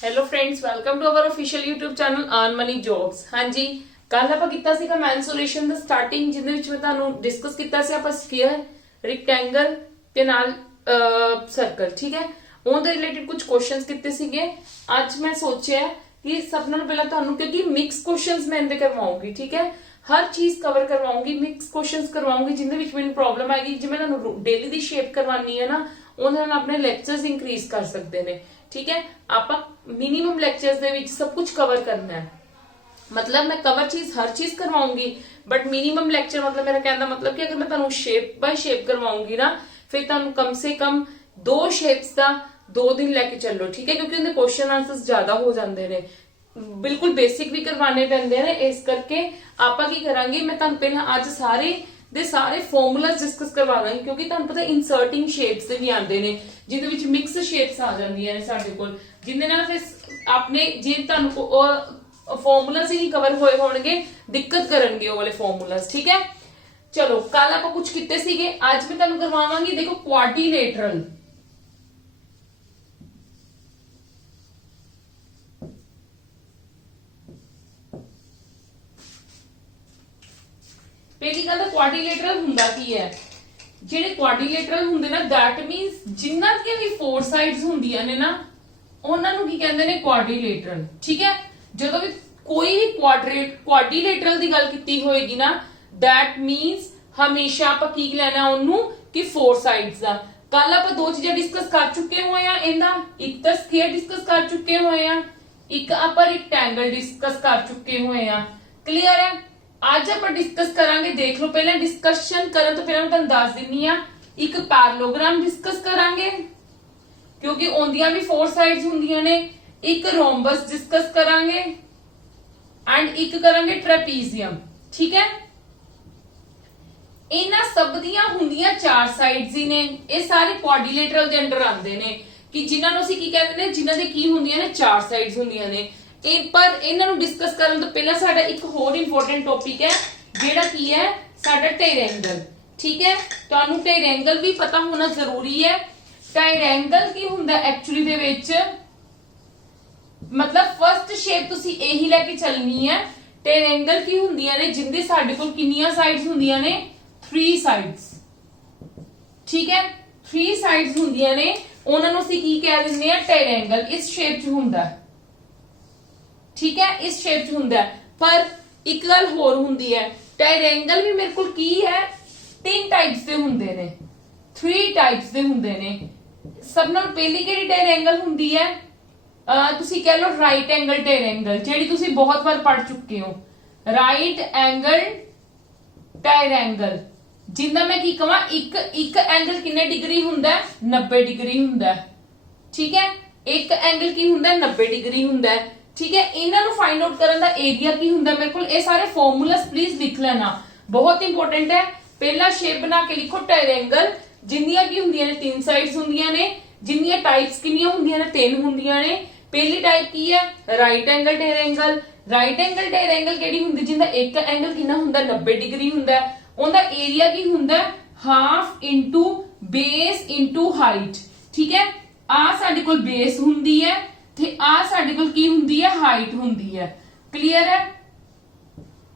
Hello friends, welcome to our official YouTube channel earn money jobs. हाँ जी, कल ਆਪਾਂ ਕੀਤਾ ਸੀਗਾ ਮੈਂਸੂਰੇਸ਼ਨ ਦਾ ਸਟਾਰਟਿੰਗ, ਜਿਹਦੇ ਵਿੱਚ ਮੈਂ ਤੁਹਾਨੂੰ ਡਿਸਕਸ ਕੀਤਾ ਸੀ ਆਪਾਂ ਸਫੀਅਰ, ਰੈਕਟੈਂਗਲ ਤੇ ਨਾਲ ਸਰਕਲ। ਠੀਕ ਹੈ, ਉਹਦੇ ਰਿਲੇਟਡ ਕੁਝ ਕੁਐਸਚਨਸ ਕੀਤੇ ਸੀਗੇ। ਅੱਜ ਮੈਂ ਸੋਚਿਆ ਕਿ ਸਭ ਨਾਲੋਂ ਪਹਿਲਾਂ ਤੁਹਾਨੂੰ, ਕਿਉਂਕਿ ਮਿਕਸ ਕੁਐਸਚਨਸ ਮੈਂ ਇਹਦੇ ਕਰਵਾਉਂਗੀ। ਠੀਕ ਹੈ, हर चीज कवर करवाऊंगी, मिक्स क्वेश्चंस करवाऊंगी जिंदे विच मैंने प्रॉब्लम आएगी। जिवें तुहानू डेली दी शेप करवानी है ना, ਉਹਦੇ ਨਾਲ ਆਪਣੇ ਲੈਕਚਰਸ ਇੰਕਰੀਜ਼ ਕਰ ਸਕਦੇ ਨੇ। ਠੀਕ ਹੈ, ਆਪਾਂ ਮਿਨੀਮਮ ਲੈਕਚਰਸ ਦੇ ਵਿੱਚ ਸਭ ਕੁਝ ਕਵਰ ਕਰਨਾ ਹੈ। मतलब मैं कवर चीज हर चीज करवाऊंगी, बट मिनिमम लेक्चर मतलब मेरा कहने का मतलब कि अगर मैं तुहानू शेप बाय शेप करवाऊंगी ना, फिर तुहानू कम से कम 2 शेप्स का 2 दिन लेके चलो। ठीक है, क्योंकि उनके क्वेश्चन आंसर्स ज्यादा हो जाते हैं, बिल्कुल बेसिक भी करवाने पैंदे ने। इस करके आपां की करांगे, मैं तुहानू पहला अज सारे दे सारे फॉर्मूलाज डिस्कस करवा ਦਾਂਗੀ, क्योंकि तुहानू पता इंसर्टिंग शेप्स दे भी आंदे ने, जिहदे विच मिक्स शेप्स आ जांदियां ने साडे कोल, जिहदे नाल फिर आपने जे तुहानू फॉर्मूलाज ही नहीं कवर होए होणगे, दिक्कत करनगे वो वाले फॉर्मूलाज। ठीक है, चलो कल आपां कुछ कीते सीगे, आज मैं तुहानू करवावांगी। देखो क्वाड्रिलेटरल, पहली गल तो क्वाड्रिलेटरल हुंदा की है। ਜਿਹੜੇ क्वाड्रिलेटरल ਹੁੰਦੇ ਨਾ, दैट मींस जिन्हां ਦੀਆਂ ਵੀ 4 ਸਾਈਡਸ ਹੁੰਦੀਆਂ ਨੇ ਨਾ, ਉਹਨਾਂ ਨੂੰ ਕੀ ਕਹਿੰਦੇ ਨੇ? क्वाड्रिलेटरल। ठीक है, ਜਦੋਂ ਵੀ ਕੋਈ ਵੀ क्वाड्रिलेटरल ਦੀ ਗੱਲ ਕੀਤੀ ਹੋਏਗੀ ਨਾ, दैट मींस ਹਮੇਸ਼ਾ ਆਪਾਂ ਕੀ ਲੈਣਾ ਉਹਨੂੰ ਕਿ 4 ਸਾਈਡਸ ਦਾ। ਕੱਲ ਆਪਾਂ 2 ਚੀਜ਼ਾਂ ਡਿਸਕਸ ਕਰ ਚੁੱਕੇ ਹੋਏ ਆ, ਇਹਦਾ ਇੱਕ ਤਾਂ ਸਕੁਅਰ ਡਿਸਕਸ ਕਰ ਚੁੱਕੇ ਹੋਏ ਆ, ਇੱਕ ਆਪਾਂ ਰੈਕਟੈਂਗਲ ਡਿਸਕਸ ਕਰ ਚੁੱਕੇ ਹੋਏ ਆ। ਕਲੀਅਰ ਹੈ? ਅੱਜ ਆਪਾਂ ਡਿਸਕਸ ਕਰਾਂਗੇ, ਦੇਖ ਲਓ ਪਹਿਲਾਂ ਡਿਸਕਸ਼ਨ ਕਰਨ ਤੋਂ ਪਹਿਲਾਂ ਮੈਂ ਤੁਹਾਨੂੰ ਦੱਸ ਦਿੰਨੀ ਆ, ਇੱਕ ਪੈਰਲੋਗ੍ਰਾਮ ਡਿਸਕਸ ਕਰਾਂਗੇ ਕਿਉਂਕਿ ਉਹਦੀਆਂ ਵੀ 4 ਸਾਈਡਸ ਹੁੰਦੀਆਂ ਨੇ, ਇੱਕ ਰੋਮਬਸ ਡਿਸਕਸ ਕਰਾਂਗੇ ਐਂਡ ਇੱਕ ਕਰਾਂਗੇ ਟ੍ਰੈਪੀਜ਼ੀਅਮ। ਠੀਕ ਹੈ, ਇਹਨਾਂ ਸਭ ਦੀਆਂ ਹੁੰਦੀਆਂ 4 ਸਾਈਡਸ ਹੀ ਨੇ। ਇਹ ਸਾਰੇ ਕੁਆਡਰੀਲੇਟਰਲ ਦੇ ਅੰਡਰ ਆਉਂਦੇ ਨੇ, ਕਿ ਜਿਨ੍ਹਾਂ ਨੂੰ ਅਸੀਂ ਕੀ ਕਹਿੰਦੇ ਨੇ, ਜਿਨ੍ਹਾਂ ਦੇ ਕੀ ਹੁੰਦੀਆਂ ਨੇ 4 ਸਾਈਡਸ ਹੁੰਦੀਆਂ ਨੇ। पर इन्हों डिस्कस करने तो पहला साडा एक होर इंपोर्टेंट टॉपिक है, जेड़ा की है साडा टायरेंगल। ठीक है, तुहानू टायरेंगल भी पता होना जरूरी है। टायरेंगल की हुंदा एक्चुअली दे विच, मतलब फर्स्ट शेप तुसी यही लेके चलनी है। टायरेंगल की हुंदियां ने जिंदे साडे कोल कितनियां साइड्स हुंदियां ने? 3 साइड्स। ठीक है, 3 साइड्स हुंदियां ने, उन्हां नू असीं की कह दिंदे आ? टायरेंगल। इस शेप च हुंदा है। ठीक है, इस शेप च हुंदा है। पर एक गल होर हुंदी है, टायरेंगल भी मेरे कोल की है 3 टाइप्स दे हुंदे ने, 3 टाइप्स दे हुंदे ने। सब नाल पहली केड़ी टायरेंगल हुंदी है? तुसी कह लो राइट एंगल टायरेंगल, जेड़ी तुसी बहुत बार पढ़ चुके हो। राइट एंगल टायरेंगल, जिंदा मैं की कहां, एक एंगल कितने डिग्री हुंदा है? 90 डिग्री हुंदा है। ठीक है, एक एंगल की हुंदा है? 90 डिग्री हुंदा है। ठीक है, इन्हां नू फाइंड आउट करन दा एरिया की हुंदा मेरे कोल। ये सारे फॉर्मूलास प्लीज लिख लेना, बहुत इंपॉर्टेंट है। पहला शेप बना के लिखो टायरेंगल, जिन्नियां की हुंदियां ने 3 साइड्स हुंदियां ने, जिन्नियां टाइप्स कितनियां हुंदियां ने? 3 हुंदियां ने। पहली टाइप की है राइट एंगल टायरेंगल। राइट एंगल टायरेंगल केड़ी हुंदी? जिंदा एक एंगल कितना हुंदा? 90 डिग्री हुंदा है। उनदा एरिया की हुंदा? Half into base into height. ठीक है, आ साडे कोल बेस हुंदी है ते आ साडे कोल की हुंदी है? हाइट हुंदी है। क्लियर है?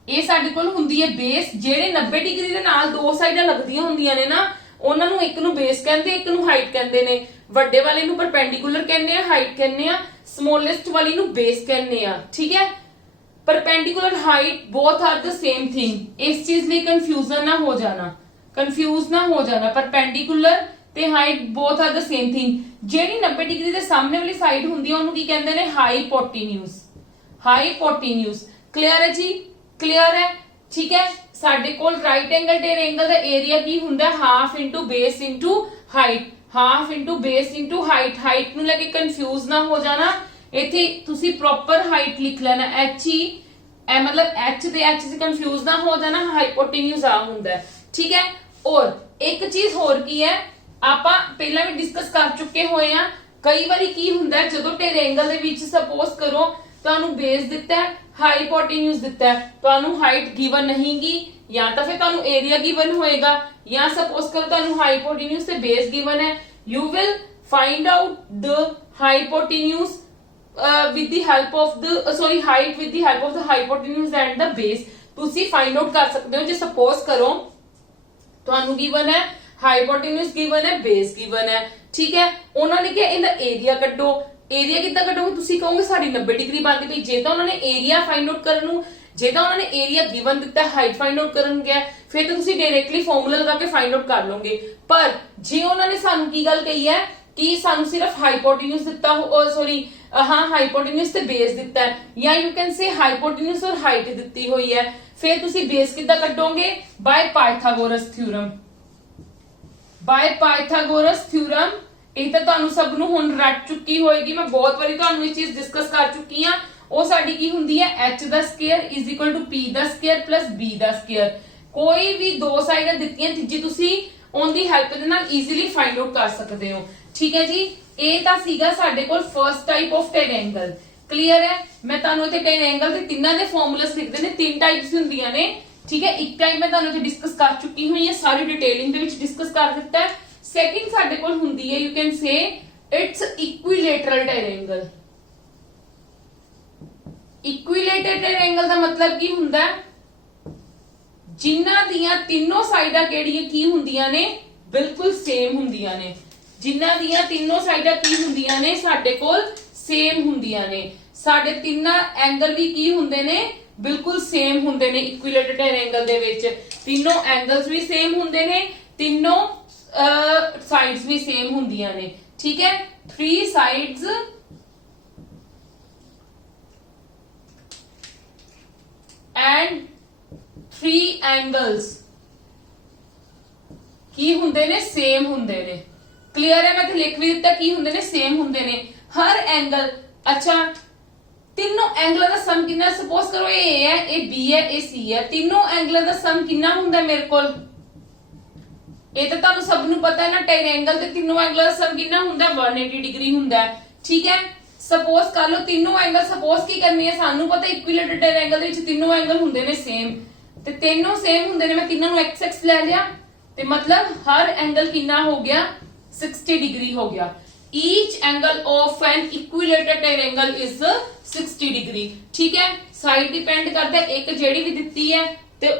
ये साडे कोल हुंदी है बेस, जेड़े 90 डिग्री दे नाल 2 साइडां लगदियां हुंदियां ने ना, ਉਹਨਾਂ ਨੂੰ ਇੱਕ ਨੂੰ ਬੇਸ ਕਹਿੰਦੇ, ਇੱਕ ਨੂੰ ਹਾਈਟ ਕਹਿੰਦੇ ਨੇ। ਵੱਡੇ ਵਾਲੇ ਨੂੰ ਪਰਪੈਂਡੀਕੂਲਰ ਕਹਿੰਦੇ ਆ, ਹਾਈਟ ਕਹਿੰਦੇ ਆ। ਸਮੋਲੈਸਟ ਵਾਲੀ ਨੂੰ ਬੇਸ ਕਹਿੰਦੇ ਆ। ਠੀਕ ਹੈ, perpendicular height both are the same thing. ਇਸ ਚੀਜ਼ ਲਈ ਕਨਫਿਊਜ਼ਨ ਨਾ ਹੋ ਜਾਣਾ, ਕਨਫਿਊਜ਼ ਨਾ ਹੋ ਜਾਣਾ। ਪਰਪੈਂਡੀਕੂਲਰ ਤੇ height both are the same thing. ਜਿਹੜੀ 90 ਡਿਗਰੀ ਦੇ ਸਾਹਮਣੇ ਵਾਲੀ ਸਾਈਡ ਹੁੰਦੀ ਹੈ, ਉਹਨੂੰ ਕੀ ਕਹਿੰਦੇ ਨੇ? ਹਾਈਪੋਟੇਨਿਊਜ਼। ਹਾਈਪੋਟੇਨਿਊਜ਼। ਕਲੀਅਰ ਹੈ ਜੀ? ਕਲੀਅਰ ਹੈ? ठीक है, साडे कोल राइट एंगल टायरेंगल दा एरिया की हुंदा? Half into base into height. Half into base into height. Height नू लेके कंफ्यूज ना हो जाना, इथे तुसी प्रॉपर हाइट लिख लेना, एच ई, मतलब एच ते एच से कंफ्यूज ना हो जाना, हाइपोटेन्यूज आ हुंदा। ठीक है, और एक चीज होर की है, आपां पहला भी डिस्कस कर चुके होए आ। कई बारी की हुंदा है, जदों टायरेंगल दे विच सपोज करो ਤੁਹਾਨੂੰ बेस दिता है, हाइपोटेन्यूज दिता है, ਤੁਹਾਨੂੰ हाइट गिवन नहींगी, या तो फिर ਤੁਹਾਨੂੰ एरिया गिवन होएगा, या सपोज करो ਤੁਹਾਨੂੰ हाइपोटेन्यूज से बेस गिवन है। You will find out the hypotenuse with the help of the height with the help of the hypotenuse and the base ਤੁਸੀਂ find out ਕਰ ਸਕਦੇ ਹੋ। ਜੇ suppose ਕਰੋ ਤੁਹਾਨੂੰ given ਹੈ hypotenuse given है base given है, ठीक है। उन्होंने क्या ਇਹਦਾ ਏਰੀਆ ਕੱਢੋ। ਏਰੀਆ ਕਿੱਦਾਂ ਕੱਢੋਗੇ ਤੁਸੀਂ ਕਹੋਗੇ ਸਾਡੀ 90 ਡਿਗਰੀ ਬਣ ਗਈ। ਜੇ ਤਾਂ ਉਹਨਾਂ ਨੇ ਏਰੀਆ ਫਾਈਂਡ ਆਊਟ ਕਰਨ ਨੂੰ ਜੇ ਤਾਂ ਉਹਨਾਂ ਨੇ ਏਰੀਆ ਗਿਵਨ ਦਿੱਤਾ ਹਾਈਟ ਫਾਈਂਡ ਆਊਟ ਕਰਨ ਗਿਆ ਫਿਰ ਤਾਂ ਤੁਸੀਂ ਡਾਇਰੈਕਟਲੀ ਫਾਰਮੂਲਾ ਲਗਾ ਕੇ ਫਾਈਂਡ ਆਊਟ ਕਰ ਲਓਗੇ। ਪਰ ਜੇ ਉਹਨਾਂ ਨੇ ਸਾਨੂੰ ਕੀ ਗੱਲ ਕਹੀ ਹੈ ਕਿ ਸਾਨੂੰ ਸਿਰਫ ਹਾਈਪੋਟੇਨਿਊਸ ਦਿੱਤਾ ਹਾਈਪੋਟੇਨਿਊਸ ਤੇ ਬੇਸ ਦਿੱਤਾ ਹੈ ਜਾਂ ਯੂ ਕੈਨ ਸੇ ਹਾਈਪੋਟੇਨਿਊਸ ਔਰ ਹਾਈਟ ਦਿੱਤੀ ਹੋਈ ਹੈ, ਫਿਰ ਤੁਸੀਂ ਬੇਸ ਕਿੱਦਾਂ ਕੱਢੋਗੇ by Pythagoras theorem. By Pythagoras theorem ਇਹ ਤਾਂ ਤੁਹਾਨੂੰ ਸਭ ਨੂੰ ਹੁਣ ਰੱਟ ਚੁੱਕੀ ਹੋਏਗੀ। ਮੈਂ ਬਹੁਤ ਵਾਰੀ ਤੁਹਾਨੂੰ ਇਹ ਚੀਜ਼ ਡਿਸਕਸ ਕਰ ਚੁੱਕੀ ਆ। ਉਹ ਸਾਡੀ ਕੀ ਹੁੰਦੀ ਹੈ h ਦਾ ਸਕੁਅਰ p ਦਾ ਸਕੁਅਰ b ਦਾ ਸਕੁਅਰ। ਕੋਈ ਵੀ ਦੋ ਸਾਈਡਾਂ ਦਿੱਤੀਆਂ ਤੀਜੀ ਤੁਸੀਂ ਉਹਦੀ ਹੈਲਪ ਦੇ ਨਾਲ ਈਜ਼ੀਲੀ ਫਾਈਂਡ ਆਊਟ ਕਰ ਸਕਦੇ ਹੋ, ਠੀਕ ਹੈ ਜੀ। ਇਹ ਤਾਂ ਸੀਗਾ ਸਾਡੇ ਕੋਲ first type of triangle. Clear ਹੈ। ਮੈਂ ਤੁਹਾਨੂੰ ਇੱਥੇ ਟ੍ਰਾਇੰਗਲ ਦੇ ਤਿੰਨਾਂ ਦੇ ਫਾਰਮੂਲਾਸ ਲਿਖਦੇ ਨੇ। ਤਿੰਨ ਟਾਈਪਸ ਹੁੰਦੀਆਂ ਨੇ, ਠੀਕ ਹੈ। ਇੱਕ ਟਾਈਪ ਮੈਂ ਤੁਹਾਨੂੰ ਇੱਥੇ ਡਿਸਕਸ ਕਰ ਚੁੱਕੀ ਹੋਈ ਹੈ, ਸਾਰੀ ਡਿਟੇਲਿੰਗ ਦੇ ਵਿੱਚ ਡਿਸਕਸ ਕਰ ਦਿੱਤਾ ਹੈ। ਸੈਕਿੰਡ ਸਾਡੇ ਕੋਲ ਹੁੰਦੀ ਹੈ you can say it's equilateral triangle. Equilateral triangle ਦਾ ਮਤਲਬ ਕੀ ਹੁੰਦਾ ਹੈ ਜਿਨ੍ਹਾਂ ਦੀਆਂ ਤਿੰਨੋਂ ਸਾਈਡਾਂ ਕਿਹੜੀਆਂ ਕੀ ਹੁੰਦੀਆਂ ਨੇ ਬਿਲਕੁਲ ਸੇਮ ਹੁੰਦੀਆਂ ਨੇ। ਜਿਨ੍ਹਾਂ ਦੀਆਂ ਤਿੰਨੋਂ ਸਾਈਡਾਂ ਕੀ ਹੁੰਦੀਆਂ ਨੇ ਸਾਡੇ ਕੋਲ ਸੇਮ ਹੁੰਦੀਆਂ ਨੇ। ਸਾਡੇ ਤਿੰਨਾਂ ਐਂਗਲ ਵੀ ਕੀ ਹੁੰਦੇ ਨੇ ਬਿਲਕੁਲ ਸੇਮ ਹੁੰਦੇ ਨੇ। ਇਕੁਇਲੇਟਰਲ ਟ੍ਰਾਇੰਗਲ ਦੇ ਵਿੱਚ ਤਿੰਨੋਂ ਐਂਗਲਸ ਵੀ ਸੇਮ ਹੁੰਦੇ ਨੇ, ਤਿੰਨੋਂ ਸਾਈਡਸ ਵੀ ਸੇਮ ਹੁੰਦੀਆਂ ਨੇ, ਠੀਕ ਹੈ। 3 ਸਾਈਡਸ and 3 angles ਕੀ ਹੁੰਦੇ ਨੇ ਸੇਮ ਹੁੰਦੇ ਨੇ। ਕਲੀਅਰ ਹੈ। ਮੈਂ ਤੇ ਲਿਖ ਵੀ ਦਿੱਤਾ ਕੀ ਹੁੰਦੇ ਨੇ ਸੇਮ ਹੁੰਦੇ ਨੇ ਹਰ ਐਂਗਲ। ਅੱਛਾ ਤਿੰਨੋਂ ਐਂਗਲਾਂ ਦਾ ਸਮ ਕਿੰਨਾ ਸਪੋਜ਼ ਕਰੋ ਇਹ A ਹੈ ਇਹ B ਹੈ ਇਹ C ਹੈ। ਤਿੰਨੋਂ ਐਂਗਲਾਂ ਦਾ ਸਮ ਕਿੰਨਾ ਹੁੰਦਾ ਮੇਰੇ ਕੋਲ ਇਹ ਤਾਂ ਤੁਹਾਨੂੰ ਸਭ ਨੂੰ ਪਤਾ ਹੈ ਨਾ। ਟ੍ਰਾਇੰਗਲ ਤੇ ਤਿੰਨੋਂ ਐਂਗਲਾਂ ਦਾ ਸਮ ਕਿੰਨਾ ਹੁੰਦਾ 180 ਡਿਗਰੀ ਹੁੰਦਾ, ਠੀਕ ਹੈ। ਸਪੋਜ਼ ਕਰ ਲਓ ਤਿੰਨੋਂ ਐਂਗਲ ਸਪੋਜ਼ ਕੀ ਕਰਨੀ ਹੈ ਸਾਨੂੰ ਪਤਾ ਇਕੁਇਲੇਟਰਲ ਟ੍ਰਾਇੰਗਲ ਦੇ ਵਿੱਚ ਤਿੰਨੋਂ ਐਂਗਲ ਹੁੰਦੇ ਨੇ ਸੇਮ ਤੇ ਤਿੰਨੋਂ ਸੇਮ ਹੁੰਦੇ ਨੇ। ਮੈਂ ਤਿੰਨਾਂ ਨੂੰ x ਲੈ ਲਿਆ ਤੇ ਮਤਲਬ ਹਰ ਐਂਗਲ ਕਿੰਨਾ ਹੋ ਗਿਆ 60 ਡਿਗਰੀ ਹੋ ਗਿਆ। each angle of an equilateral triangle is 60 degree, ठीक है। साइड डिपेंड करता है एक जेडी भी ਦਿੱਤੀ ਹੈ ਤੇ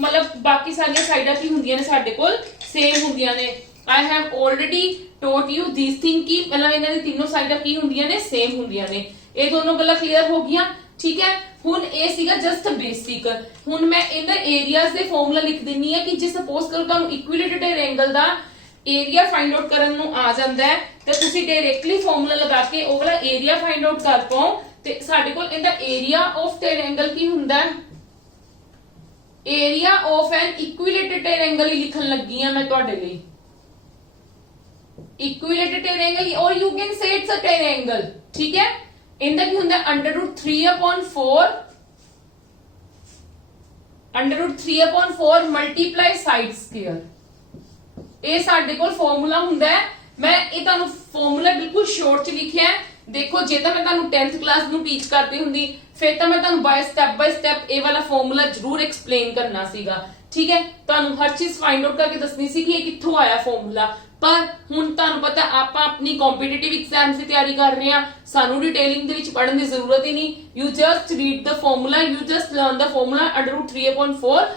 मतलब बाकी सारियां साइडां की ਹੁੰਦੀਆਂ ਨੇ ਸਾਡੇ ਕੋਲ ਸੇਮ ਹੁੰਦੀਆਂ ਨੇ। I have already taught you these thing ਕਿ मतलब ਇਹਨਾਂ ਦੀ ਤਿੰਨੋਂ ਸਾਈਡਾਂ ਕੀ ਹੁੰਦੀਆਂ ਨੇ ਸੇਮ ਹੁੰਦੀਆਂ ਨੇ। ਇਹ ਦੋਨੋਂ ਗੱਲਾਂ ਕਲੀਅਰ ਹੋ ਗਈਆਂ, ਠੀਕ ਹੈ। ਹੁਣ ਇਹ ਸੀਗਾ ਜਸਟ ਬੇਸਿਕ। ਹੁਣ ਮੈਂ ਇਹਦਾ ਏਰੀਆਜ਼ ਦੇ ਫਾਰਮੂਲਾ ਲਿਖ ਦਿੰਨੀ ਹੈ ਕਿ ਜੇ ਸਪੋਜ਼ ਕਰੋ ਤੁਹਾਨੂੰ ਇਕੁਇਲੇਟਰਲ ਟ੍ਰਾਇੰਗਲ ਦਾ ਏਰੀਆ ਫਾਈਂਡ ਆਊਟ ਕਰਨ ਨੂੰ ਆ ਜਾਂਦਾ ਹੈ ਤੇ ਤੁਸੀਂ ਡਾਇਰੈਕਟਲੀ ਫਾਰਮੂਲਾ ਲਗਾ ਕੇ ਉਹ ਵਾਲਾ ਏਰੀਆ ਫਾਈਂਡ ਆਊਟ ਕਰ ਪਾਓ ਤੇ ਸਾਡੇ ਕੋਲ ਇਹਦਾ ਏਰੀਆ ਆਫ ਟ੍ਰਾਇੰਗਲ ਕੀ ਹੁੰਦਾ ਹੈ area of an equilateral triangle ਹੀ ਲਿਖਣ ਲੱਗੀ ਆ ਮੈਂ ਤੁਹਾਡੇ ਲਈ। Equilateral triangle or you can say it's a triangle, ਠੀਕ ਹੈ। ਇਹਦਾ ਕੀ ਹੁੰਦਾ √3/4 ਮਲਟੀਪਲਾਈ ਸਾਈਡ ਸਕੁਅਰ। ਇਹ ਸਾਡੇ ਕੋਲ ਫਾਰਮੂਲਾ ਹੁੰਦਾ ਹੈ। ਮੈਂ ਇਹ ਤੁਹਾਨੂੰ ਫਾਰਮੂਲਾ ਬਿਲਕੁਲ ਸ਼ਾਰਟ ਚ ਲਿਖਿਆ ਹੈ। ਦੇਖੋ ਜੇ ਤਾਂ ਮੈਂ ਤੁਹਾਨੂੰ 10th ਕਲਾਸ ਨੂੰ ਟੀਚ ਕਰਦੀ ਹੁੰਦੀ ਫਿਰ ਤਾਂ ਮੈਂ ਤੁਹਾਨੂੰ ਬਾय ਸਟੈਪ ਇਹ ਵਾਲਾ ਫਾਰਮੂਲਾ ਜ਼ਰੂਰ ਐਕਸਪਲੇਨ ਕਰਨਾ ਸੀਗਾ, ਠੀਕ ਹੈ। ਤੁਹਾਨੂੰ ਹਰ ਚੀਜ਼ ਫਾਈਂਡ ਆਊਟ ਕਰਕੇ ਦੱਸਣੀ ਸੀ ਕਿ ਇਹ ਕਿੱਥੋਂ ਆਇਆ ਫਾਰਮੂਲਾ। ਪਰ ਹੁਣ ਤੁਹਾਨੂੰ ਪਤਾ ਆਪਾਂ ਆਪਣੀ ਕੰਪੀਟੀਟਿਵ ਐਗਜ਼ਾਮਸ ਦੀ ਤਿਆਰੀ ਕਰ ਰਹੇ ਹਾਂ, ਸਾਨੂੰ ਡਿਟੇਲਿੰਗ ਦੇ ਵਿੱਚ ਪੜਨ ਦੀ ਜ਼ਰੂਰਤ ਹੀ ਨਹੀਂ। You just read the formula, you just learn the formula √3/4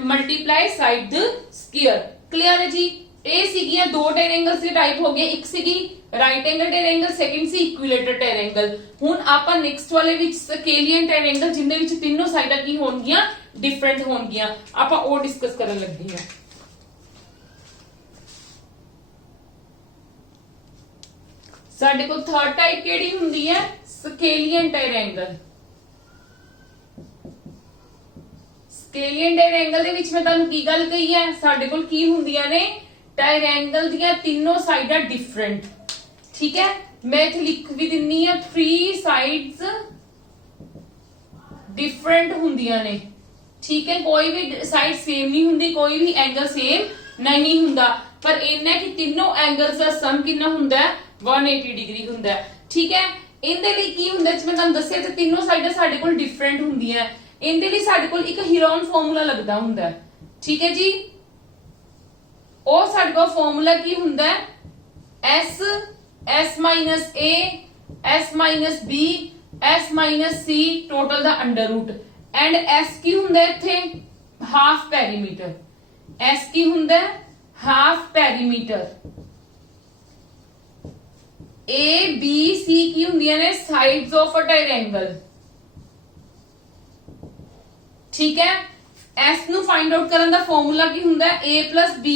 multiply side the square. Clear ਹੈ ਜੀ। ਇਹ ਸੀਗੀਆਂ ਦੋ ਟ੍ਰਾਇੰਗਲਸ ਦੇ ਟਾਈਪ ਹੋ ਗਏ। ਇੱਕ ਸੀਗੀ ਰਾਈਟ ਐਂਗਲ ਟ੍ਰਾਇੰਗਲ, ਸੈਕਿੰਡ ਸੀ ਇਕੁਇਲੇਟਰਲ ਟ੍ਰਾਇੰਗਲ। ਹੁਣ ਆਪਾਂ ਨੈਕਸਟ ਵਾਲੇ ਵਿੱਚ ਸਕੇਲੀਅਨ ਟ੍ਰਾਇੰਗਲ ਜਿੰਦੇ ਵਿੱਚ ਤਿੰਨੋਂ ਸਾਈਡਾਂ ਕੀ ਹੋਣਗੀਆਂ ਡਿਫਰੈਂਟ ਹੋਣਗੀਆਂ ਆਪਾਂ ਉਹ ਡਿਸਕਸ ਕਰਨ ਲੱਗੇ ਹਾਂ। ਸਾਡੇ ਕੋਲ ਥਰਡ ਟਾਈਪ ਕਿਹੜੀ ਹੁੰਦੀ ਹੈ ਸਕੇਲੀਅਨ ਟ੍ਰਾਇੰਗਲ। ਸਕੇਲੀਅਨ ਟ੍ਰਾਇੰਗਲ ਦੇ ਵਿੱਚ ਮੈਂ ਤੁਹਾਨੂੰ ਕੀ ਗੱਲ ਕਹੀ ਹੈ ਸਾਡੇ ਕੋਲ ਕੀ ਹੁੰਦੀਆਂ ਨੇ ट्रायंगल ਦੀਆਂ ਤਿੰਨੋਂ ਸਾਈਡਾਂ ਡਿਫਰੈਂਟ, ਠੀਕ ਹੈ। ਮੈਂ ਇੱਥੇ ਲਿਖ ਵੀ ਦਿੰਨੀ ਆ 3 ਸਾਈਡਸ ਡਿਫਰੈਂਟ ਹੁੰਦੀਆਂ ਨੇ, ਠੀਕ ਹੈ। ਕੋਈ ਵੀ ਸਾਈਡ ਸੇਮ ਨਹੀਂ ਹੁੰਦੀ, ਕੋਈ ਵੀ ਐਂਗਲ ਸੇਮ ਨਹੀਂ ਹੁੰਦਾ, ਪਰ ਇਹਨਾਂ ਕਿ ਤਿੰਨੋਂ ਐਂਗਲਸ ਦਾ ਸਮ ਕਿੰਨਾ ਹੁੰਦਾ ਹੈ 180 ਡਿਗਰੀ ਹੁੰਦਾ ਹੈ, ਠੀਕ ਹੈ। ਇਹਦੇ ਲਈ ਕੀ ਹੁੰਦਾ ਜਿਵੇਂ ਤੁਹਾਨੂੰ ਦੱਸਿਆ ਤੇ ਤਿੰਨੋਂ ਸਾਈਡਾਂ ਸਾਡੇ ਕੋਲ ਡਿਫਰੈਂਟ ਹੁੰਦੀਆਂ। ਇਹਦੇ ਲਈ ਸਾਡੇ ਕੋਲ ਇੱਕ ਹੀਰੋਨ ਫਾਰਮੂਲਾ ਲੱਗਦਾ ਹੁੰਦਾ ਹੈ, ਠੀਕ ਹੈ ਜੀ। ਉਹ ਸਾਡੇ ਕੋਲ ਫਾਰਮੂਲਾ ਕੀ ਹੁੰਦਾ ਹੈ S - A s minus b s minus c total दा अंडर रूट एंड s की हुंदा इत्थे हाफ पेरीमीटर s की हुंदा half perimeter a b c की हुंदियां ने साइड्स ऑफ अ ट्रायंगल ठीक है S ਨੂੰ फाइंड आउट ਕਰਨ ਦਾ ਫਾਰਮੂਲਾ ਕੀ ਹੁੰਦਾ ਹੈ a b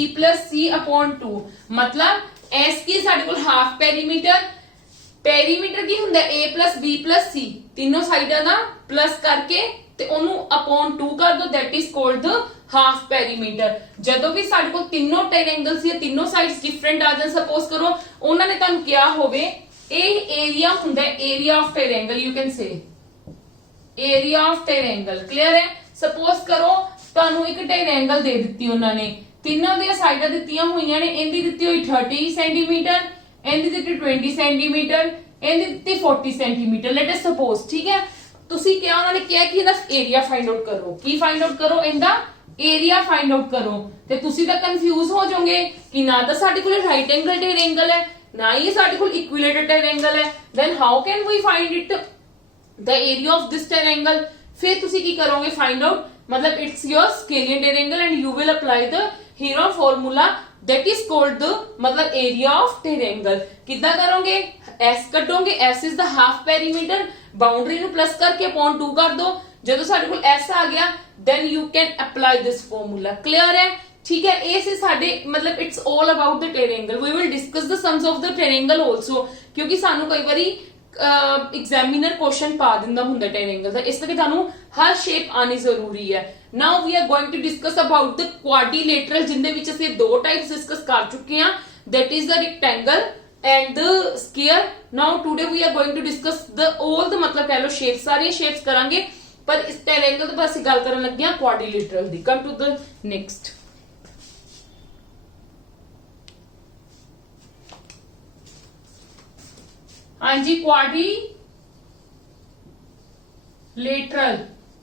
c upon 2 मतलब S ਕੀ ਸਾਡੇ ਕੋਲ ਹਾਫ ਪੈਰੀਮੀਟਰ ਕੀ ਹੁੰਦਾ ਹੈ a b c ਤਿੰਨੋਂ ਸਾਈਡਾਂ ਦਾ ਪਲੱਸ ਕਰਕੇ ਤੇ ਉਹਨੂੰ upon 2 ਕਰ ਦੋ that is called the half perimeter ਜਦੋਂ ਵੀ ਸਾਡੇ ਕੋਲ ਤਿੰਨੋਂ ਟ੍ਰਾਇੰਗਲਸ ਜਾਂ ਤਿੰਨੋਂ ਸਾਈਡਸ ਡਿਫਰੈਂਟ ਆ ਜਾਣ ਸਪੋਜ਼ ਕਰੋ ਉਹਨਾਂ ਨੇ ਤੁਹਾਨੂੰ ਕਿਹਾ ਹੋਵੇ ਇਹ ਏਰੀਆ ਹੁੰਦਾ ਹੈ area of triangle you can say area of triangle clear ਹੈ ਸਪੋਜ਼ ਕਰੋ ਤੁਹਾਨੂੰ ਇੱਕ ਟ੍ਰਾਇੰਗਲ ਦੇ ਦਿੱਤੀ ਉਹਨਾਂ ਨੇ ਤਿੰਨਾਂ ਦੀਆਂ ਸਾਈਡਾਂ ਦਿੱਤੀਆਂ ਹੋਈਆਂ ਨੇ ਇਹਦੀ ਦਿੱਤੀ ਹੋਈ 30 ਸੈਂਟੀਮੀਟਰ ਇਹਦੀ ਦਿੱਤੀ 20 ਸੈਂਟੀਮੀਟਰ ਇਹਦੀ ਦਿੱਤੀ 40 ਸੈਂਟੀਮੀਟਰ ਲੈਟ ਅਸ ਸਪੋਜ਼ ਠੀਕ ਹੈ ਤੁਸੀਂ ਕਿਹਾ ਉਹਨਾਂ ਨੇ ਕਿਹਾ ਕਿ ਇਹਦਾ ਏਰੀਆ ਫਾਈਂਡ ਆਊਟ ਕਰੋ ਕੀ ਫਾਈਂਡ ਆਊਟ ਕਰੋ ਇਹਦਾ ਏਰੀਆ ਫਾਈਂਡ ਆਊਟ ਕਰੋ ਤੇ ਤੁਸੀਂ ਤਾਂ ਕਨਫਿਊਜ਼ ਹੋ ਜਾਓਗੇ ਕਿ ਨਾ ਤਾਂ ਸਾਡੇ ਕੋਲ ਰਾਈਟ ਐਂਗਲ ਟ੍ਰਾਇੰਗਲ ਹੈ ਨਾ ਹੀ ਸਾਡੇ ਕੋਲ ਇਕੁਇਲੇਟਰਲ ਟ੍ਰਾਇੰਗਲ ਹੈ then how can we find it the area of this triangle फिर तुसी की करोगे फाइंड आउट मतलब it's your scalene triangle and you will apply the here formula that is called the मतलब एरिया ऑफ ट्रायंगल कितना करोगे s कटोगे s is the half perimeter boundary नु प्लस करके अपॉन 2 कर दो जदों साडे कोल s आ गया then you can apply this formula clear है ठीक है ए से साडे मतलब it's all about the triangle we will discuss the sums of the triangle also क्योंकि सानू कई बारी एग्जामिनर क्वेश्चन पा दिंदा हुंदा ट्रायंगल दा इस करके तानू हर शेप आनी जरूरी है now we are going to discuss about the quadrilateral जिंदे विच असी दो टाइप्स डिस्कस कर चुके हैं that is the rectangle and the square now today we are going to discuss the all the मतलब कह लो शेप्स सारी शेप्स करांगे पर इस ट्रायंगल तो बस गल करन लगे हां क्वाड्रिलेटरल दी कम टू द नेक्स्ट हाँ जी क्वाड्रिलेटरल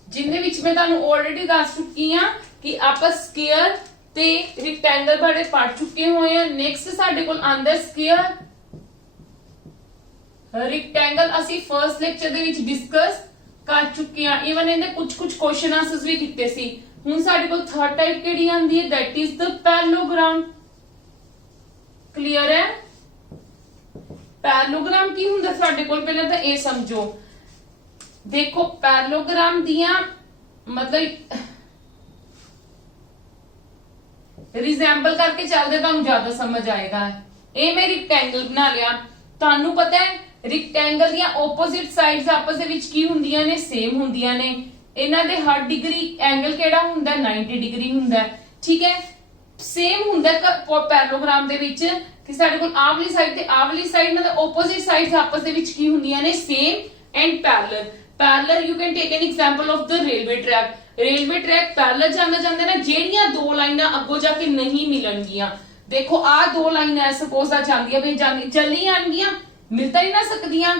जिन्ने विच मैं तुहानू ऑलरेडी दस चुकी हां कि आपस स्क्वायर ते रेक्टेंगल बारे पढ़ चुके हुए हैं नेक्स्ट साडे कोल आंदा स्क्वायर रेक्टेंगल असी फर्स्ट लेक्चर दे विच डिस्कस कर चुके हां इवन इहदे कुछ क्वेश्चन आंसर्स भी कीते सी हुण साडे कोल थर्ड टाइप किहड़ी आंदी है that is the parallelogram clear है पैरेललोग्राम की हुंदा साडे कोल पहले तो ए समझो देखो पैरेललोग्राम दियां मतलब रिजेंबल करके चलदे तुहानू ज्यादा समझ आएगा ए मैं रेक्टेंगल बना लिया तुहानू पता है रेक्टेंगल दियां ऑपोजिट साइड्स आपस दे विच की हुंदियां ने सेम हुंदियां ने इन्हां दे हर डिग्री एंगल केड़ा हुंदा 90 डिग्री हुंदा ठीक है सेम हुंदा पैरेललोग्राम दे विच कि साडे कोल आ वाली साइड ते आ वाली साइड ना ऑपोजिट साइड्स आपस दे विच की हुंदियां ने same and parallel you can take an example of the railway track parallel जांदा जांदा ना जेड़ियां दो लाइनां अग्गों जाके नहीं मिलणगियां देखो आ दो लाइनां सपोज आ जांदियां भी जांदी चली आणगियां मिल तां ही ना सकदियां